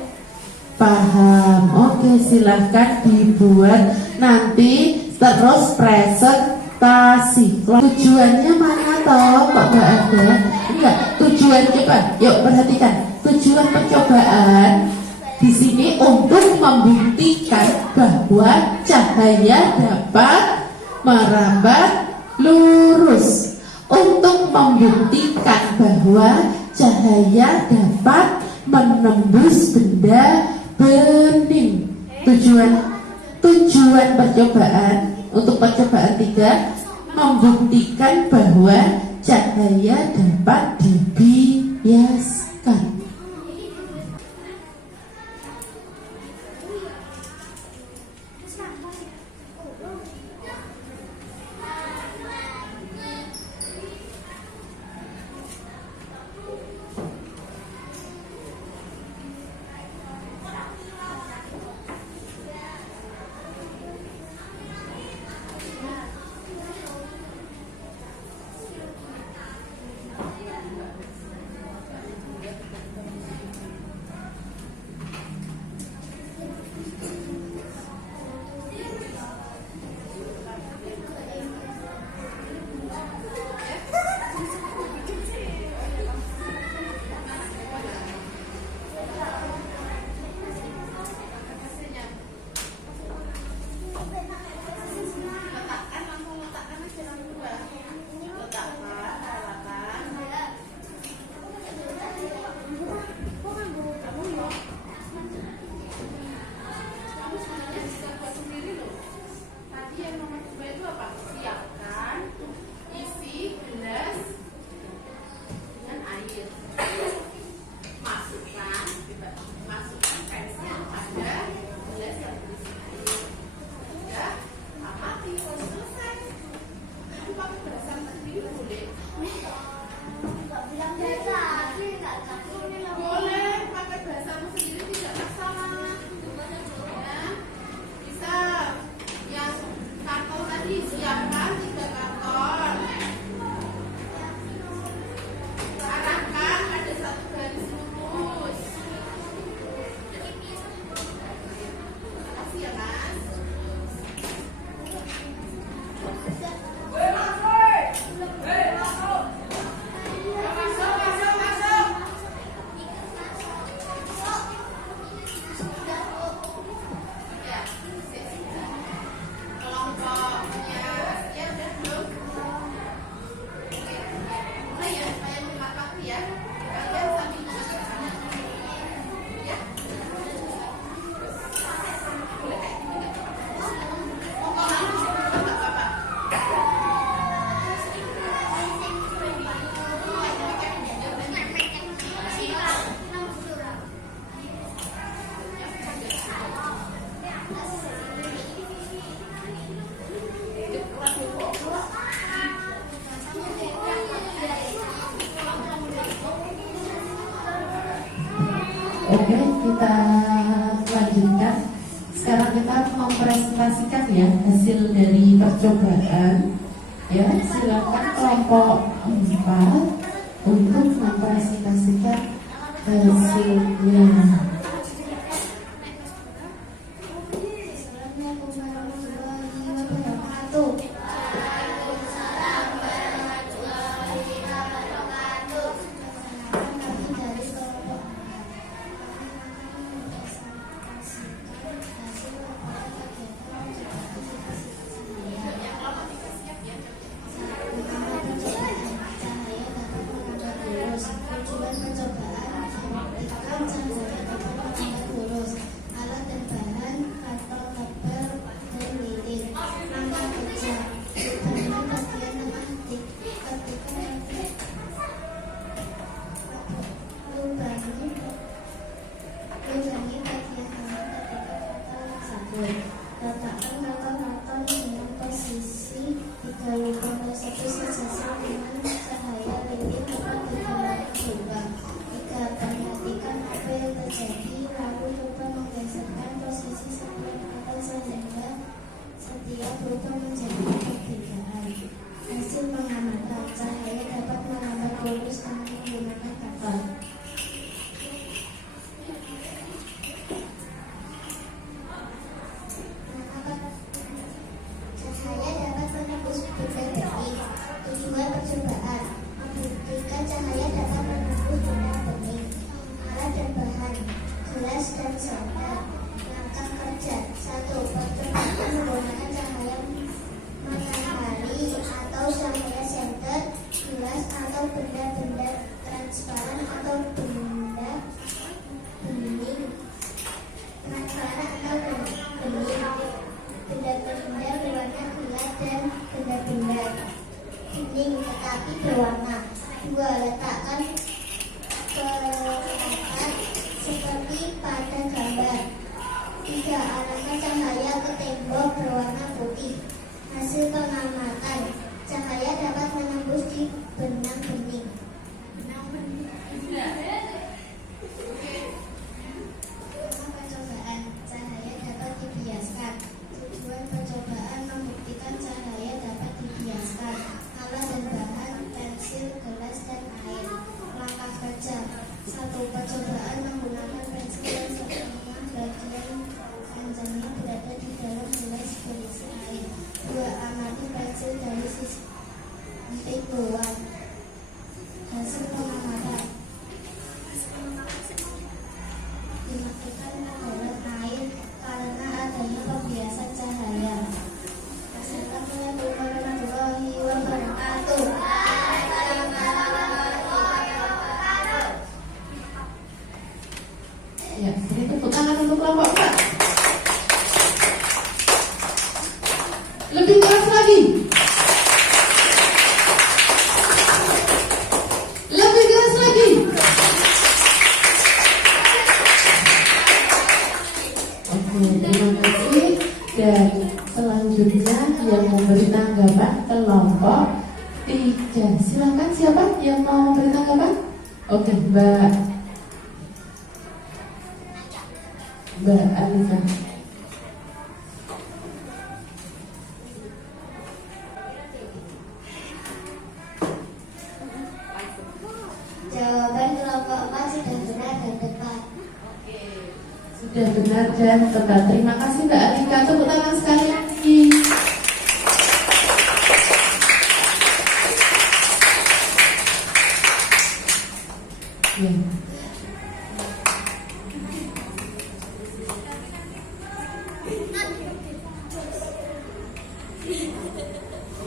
Paham. Oke, silahkan dibuat nanti terus presentasi. Tujuannya mana toh? Kok gak ada? Enggak, tujuan coba. Yuk perhatikan. Tujuan percobaan di sini untuk membuktikan bahwa cahaya dapat merambat lurus. Untuk membuktikan bahwa cahaya dapat menembus benda bening. Tujuan percobaan untuk percobaan 3 membuktikan bahwa cahaya dapat dibiaskan. Oke, kita lanjutkan. Sekarang kita mempresentasikan ya hasil dari percobaan. Ya, silakan kelompok 4 untuk mempresentasikan hasilnya. Assalamualaikum warahmatullahi wabarakatuh. Kami dari kelompok tujuan percobaan membuktikan cahaya dapat menghambat lurus, alat dan bahan, karton lebar dan lilin. Langkah kerja lubangnya bagian tengah ketika lubangi bagian tengah ketika kata sabun. Letakkan karton-karton dengan posisi 30,1 sejajar dengan cahaya lilin tepat di dalam lubang. 3. Perhatikan apa yang terjadi, lalu coba menggeserkan posisi setiap kata sehingga setiap lubang menjadi perbedaan. Hasil pengamatan, cahaya dapat menghambat lurus dengan menggunakan karton. Cahaya dapat menembus benda bening. Tujuan percobaan membuktikan cahaya dapat menembus benda bening. Alat dan bahan, gelas dan senter. Langkah kerja 1. Percobaan menggunakan cahaya matahari atau cahaya senter, gelas atau benda-benda transparan atau benda bening. Transparan atau bening. Benda-benda berwarna gelap dan benda-benda bening tetapi berwarna. 2. Letakkan perangkat seperti pada gambar. 3. Arahkan cahaya ke tembok berwarna putih. Hasil pengamatan, cahaya dapat menembus di benang bening. Percobaan, cahaya dapat dibiaskan. Tujuan percobaan membuktikan cahaya dapat dibiaskan. Alat dan bahan, pensil, gelas, dan air. Langkah kerja 1. Percobaan menggunakan pensil yang setengah bagian panjangnya berada di dalam gelas berisi air. 2. Amati pensil dari sisi samping luar. Hasil pengamatan, dimasukkan ke dalam air karena adanya pembiasan cahaya. Assalamualaikum warahmatullahi wabarakatuh. Ya, beri tepuk tangan untuk kelompok 4. Lebih keras lagi. Lebih keras lagi. Oke, terima kasih. Dan selanjutnya yang memberi tanggapan kelompok 3. Silakan, siapa yang mau memberi tanggapan? Oke, Mbak Alisa. Jawaban kelompok 4 sudah benar dan tepat. Sudah benar dan tepat. Terima kasih Mbak Alika. Tepuk tangan sekali lagi. Ya.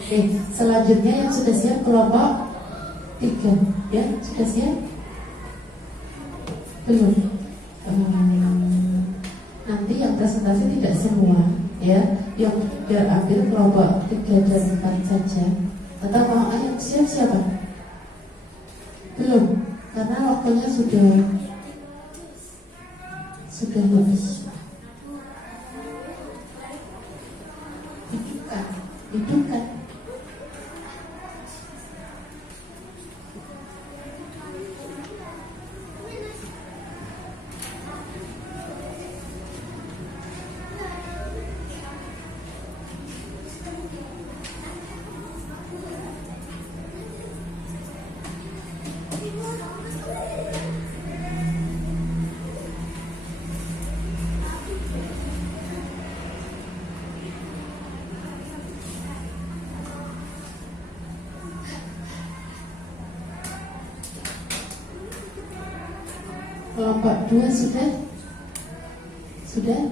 Oke, selanjutnya yang sudah siap kelompok 3, ya sudah siap? Belum. Nanti yang presentasi tidak semua, ya, yang biar ambil kelompok 3 dan 4 saja. Atau mau yang siap siapa? Belum, karena waktunya sudah habis. Hidupkan. Kelompok 2 sudah? Sudah?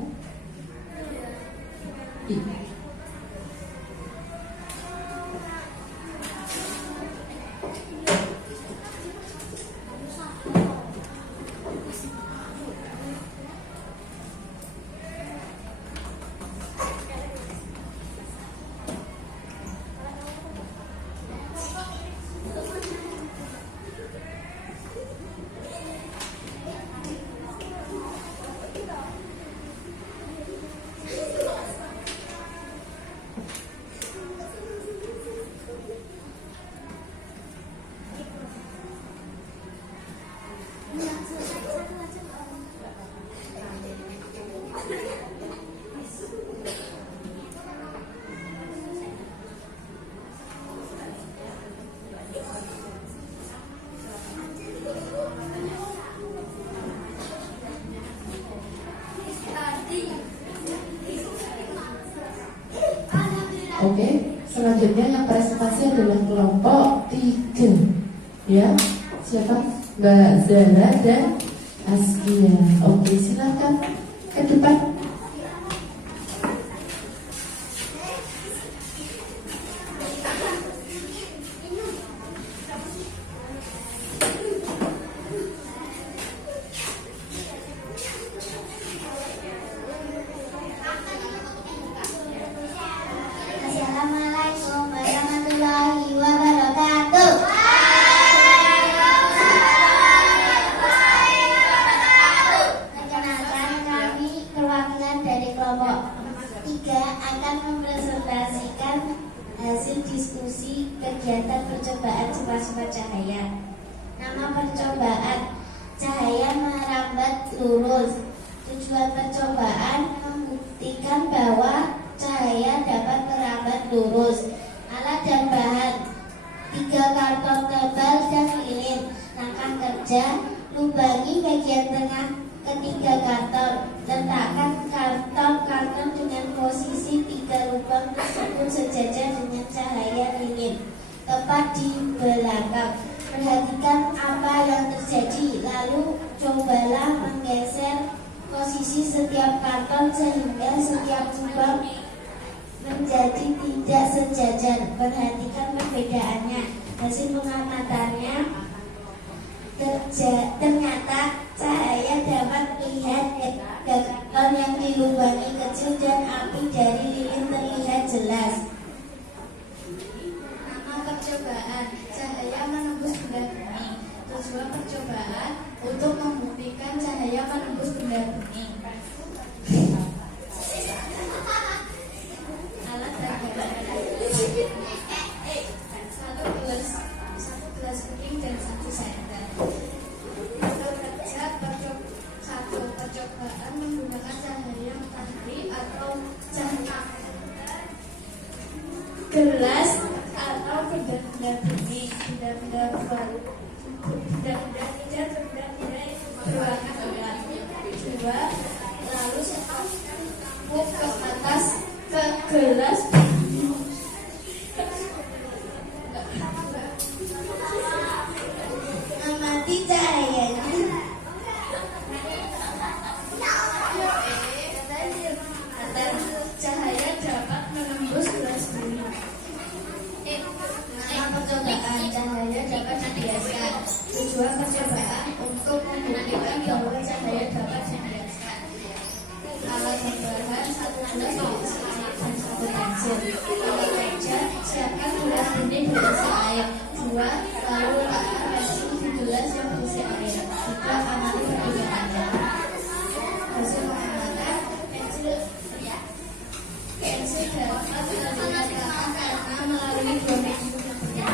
Oke, selanjutnya yang presentasi adalah kelompok 3. Ya, siapa? Mbak Zara dan Askia. Oke, silakan ke depan. Assalamualaikum warahmatullahi wabarakatuh. Perkenalkan, kami perwakilan dari kelompok 3 akan mempresentasikan hasil diskusi kegiatan percobaan cepat cahaya. Nama percobaan cahaya merambat lurus. Tujuan percobaan membuktikan bahwa cahaya dapat merambat lurus. Alat dan bahan: 3 karton tebal dan lilin. Langkah kerja: lubangi bagian tengah ketiga karton. Letakkan karton dengan posisi 3 lubang tersebut sejajar dengan cahaya lilin, tepat di belakang. Perhatikan apa yang terjadi, lalu cobalah menggeser posisi setiap karton sehingga setiap lubang menjadi tidak sejajar. Perhatikan perbedaannya. Hasil pengamatannya, ternyata cahaya dapat melihat karton yang dilubangi kecil dan api dari lilin terlihat jelas. Nama percobaan cahaya menembus benda bumi. Tujuan percobaan untuk membuktikan cahaya menembus benda bumi. Alat dan bahan: 1 gelas kuning dan 1 senter. Untuk kerja percobaan menggunakan cahaya matahari atau cahaya gelas atau benda-benda bumi. Benda-benda baru, benda-benda tidak berwarna gelap. 2. Lalu setepuk ke atas ke gelas. Amati cahayanya. Cahaya dapat menembus gelas bumi. Nama percobaan cahaya dapat dibiaskan. Tujuan percobaan untuk membuktikan bahwa cahaya dapat dibiaskan. Alat dan bahan: 1 gelas dan 1 pensil. Alat kerja: siapkan gelas benih berisi air. 2. Lalu letakkan pensil di gelas yang berisi air. 3. Amati perbedaannya. Hasil pengamatan: pensil dapat terlihat karena melalui 2 medium yang berbeda.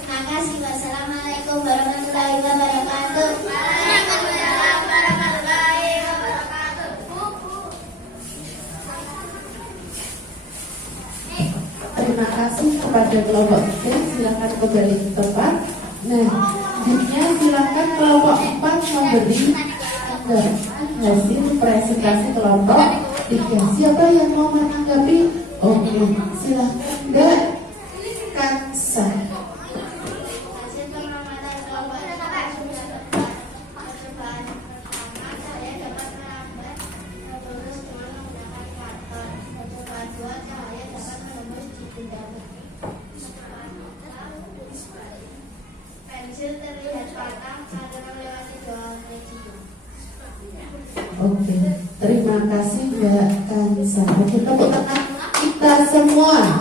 Terima kasih. Wassalamualaikum warahmatullahi wabarakatuh. Terima kasih kepada kelompok 3. Silakan kembali ke tempat. Nah, Selanjutnya silakan kelompok 4 memberi hasil presentasi kelompok 3. Siapa yang mau menanggapi? Oke, silakan Mbak Kansa. Hasil pengamatan kelompok percobaan pertama, saya dapat merambat lurus dengan menggunakan karton. Percobaan 2, cahaya dapat menembus di benda putih. Pensil terlihat patah karena melewati 2 residu. Oke, terima kasih Mbak Kansa. Oke, tepuk tangan kita semua.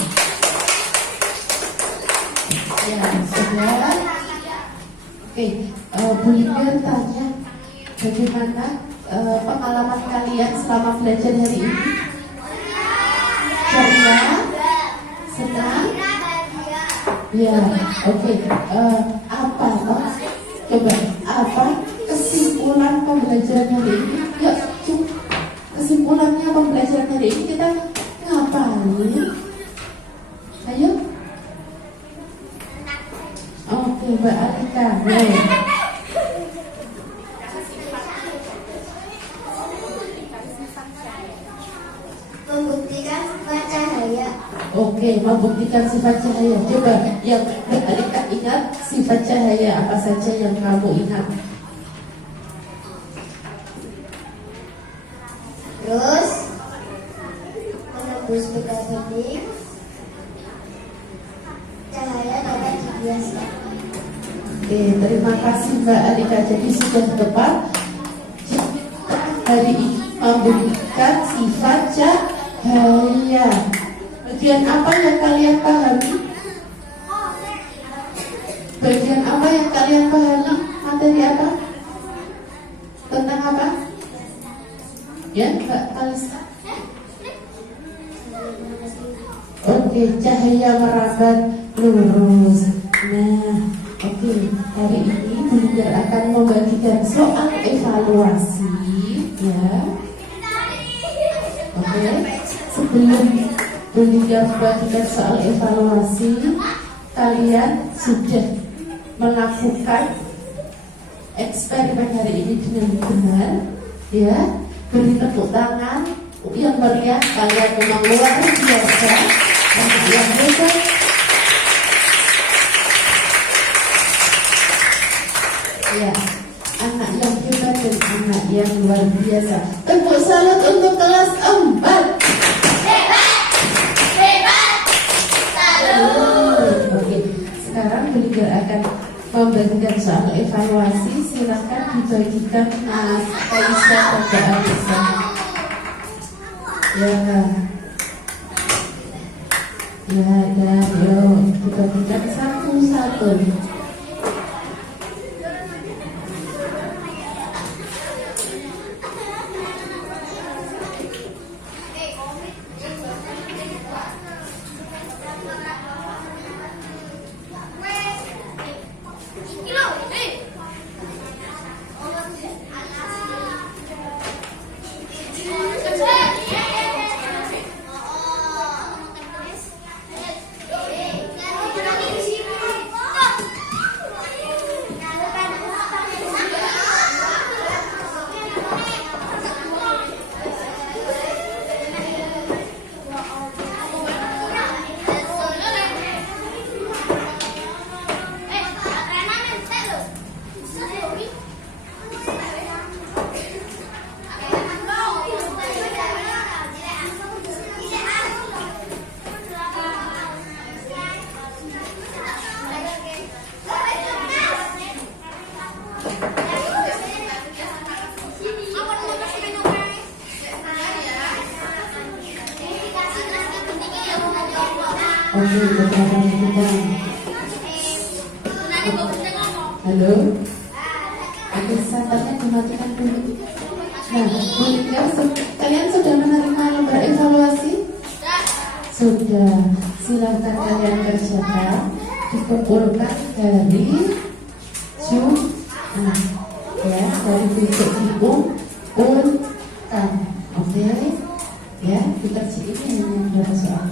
Ya, sudah. Oke, Bu Linda tanya bagaimana pengalaman kalian selama belajar hari ini? Ceria? Senang? Ya, oke. Apa? Coba, apa kesimpulan pembelajaran hari ini? Yuk, kesimpulannya pembelajaran hari ini kita ngapain? Ayo. Oke, Mbak Alika. Membuktikan sifat cahaya. Oke, membuktikan sifat cahaya. Coba yang Mbak Alika ingat sifat cahaya apa saja yang kamu ingat? Terus menembus benda putih. Cahaya dapat dibiaskan. Oke, terima kasih Mbak Alika. Jadi sudah tepat. Hari ini membuktikan sifat cahaya. Bagian apa yang kalian pahami? Bagian apa yang kalian pahami? Materi apa? Tentang apa? Ya, Mbak Alisa. Oke, cahaya merambat lurus. Nah, oke, hari ini Bu Linda akan membagikan soal evaluasi, ya. Oke, sebelum Bu Linda membagikan soal evaluasi, kalian sudah melakukan eksperimen hari ini dengan benar, ya. Beri tepuk tangan yang meriah. Kalian memang luar biasa, anak yang hebat. Ya, anak yang hebat dan anak yang luar biasa. Tepuk salut untuk kelas 4. Oke, sekarang beliau akan membagikan soal evaluasi. Silakan dibagikan Mas Kaisa dan Mbak Alisa. Ya, dan yuk dibagikan satu-satu. Oke, beberapa kita. Halo. Oke, sahabatnya dimatikan dulu. Nah, kalian sudah menerima lembar evaluasi? Sudah. Silakan kalian kerjakan. Dikumpulkan dari Jumat. Ya, dari besok dikumpulkan. Oke. Ya, kita ini hanya berapa soal?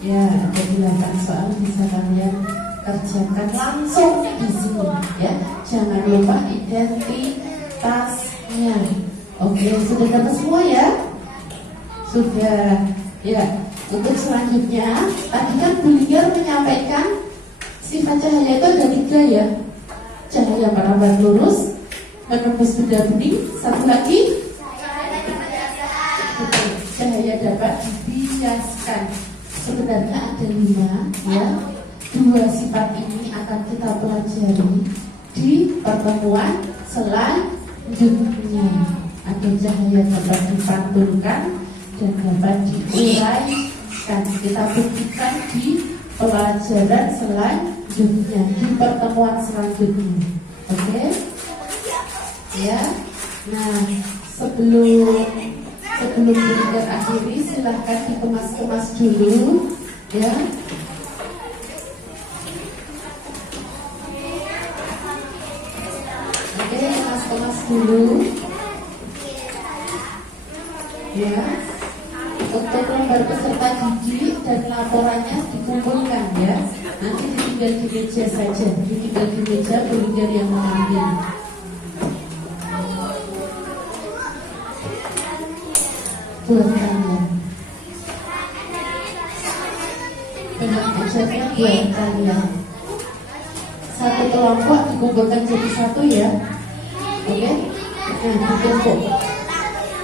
Ya, ada 8 soal bisa kalian kerjakan langsung di sini ya. Jangan lupa identitasnya. Oke, sudah dapat semua ya? Sudah. Ya, untuk selanjutnya tadi kan Bullinger menyampaikan sifat cahaya itu ada 3 ya. Cahaya merambat lurus, menembus benda bening, satu lagi cahaya dapat dibiaskan. Sebenarnya ada 5 ya. 2 sifat ini akan kita pelajari di pertemuan selanjutnya. Ada cahaya dapat dipantulkan dan dapat diuraikan. Kita buktikan di pelajaran selanjutnya, di pertemuan selanjutnya. Oke? Ya. Nah, sebelum Bullinger akhiri, silahkan dikemas-kemas dulu ya. Oke, kemas-kemas dulu ya. Untuk lembar peserta didik dan laporannya dikumpulkan ya. Nanti ditinggal di meja saja, ditinggal di meja, Bullinger yang mengambil. Buat kalian, dengan ujiannya buat kalian. Satu kelompok dikumpulkan jadi satu ya. Oke? Nah, dikumpul.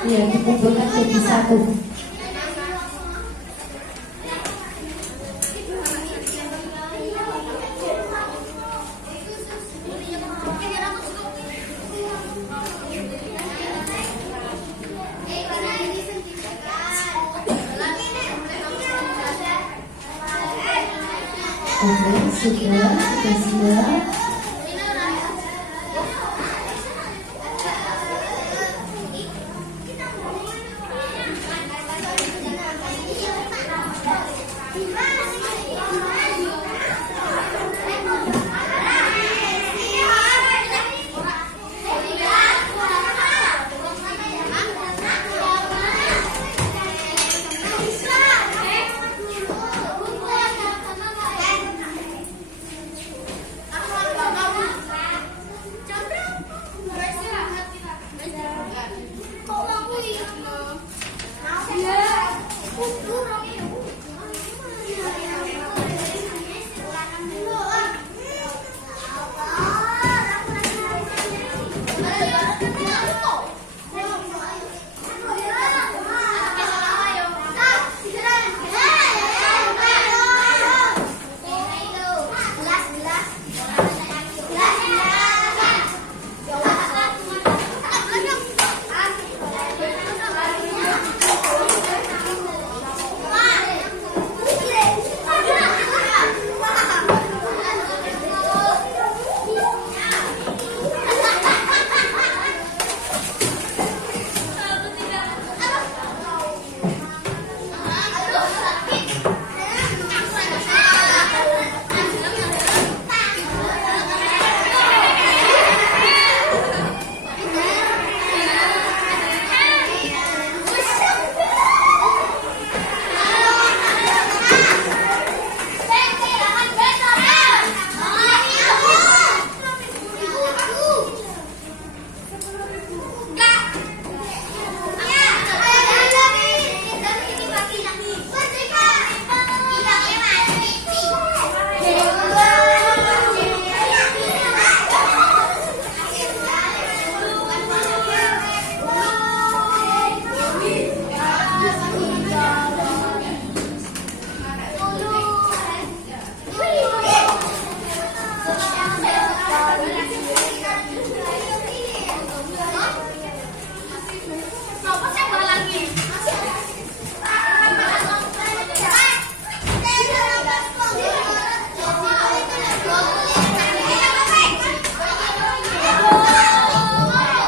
Ya, dikumpulkan jadi satu. Oke, sudah siap.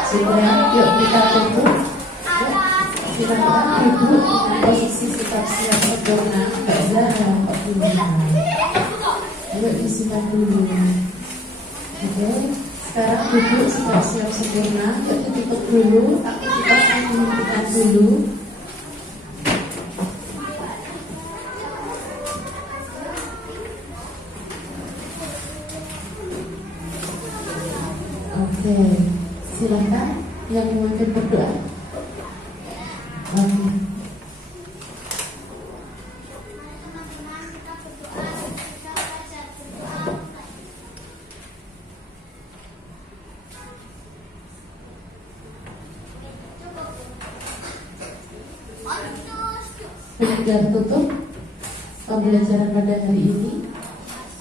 Sudah, yuk kita tunggu. Silakan duduk dengan posisi sikap siap sempurna. Mbak Zahra, Pak Bullinger. Yuk disimpan dulu. Oke, sekarang duduk sikap siap sempurna. Yuk ditutup dulu. Aktivitas menghentikan dulu. Oke, silakan yang memimpin berdoa. Oke. Teman-teman, kita berdoa, kita belajar berdoa. Sudah tutup pembelajaran pada hari ini.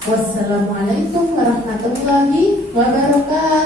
Wassalamualaikum warahmatullahi wabarakatuh.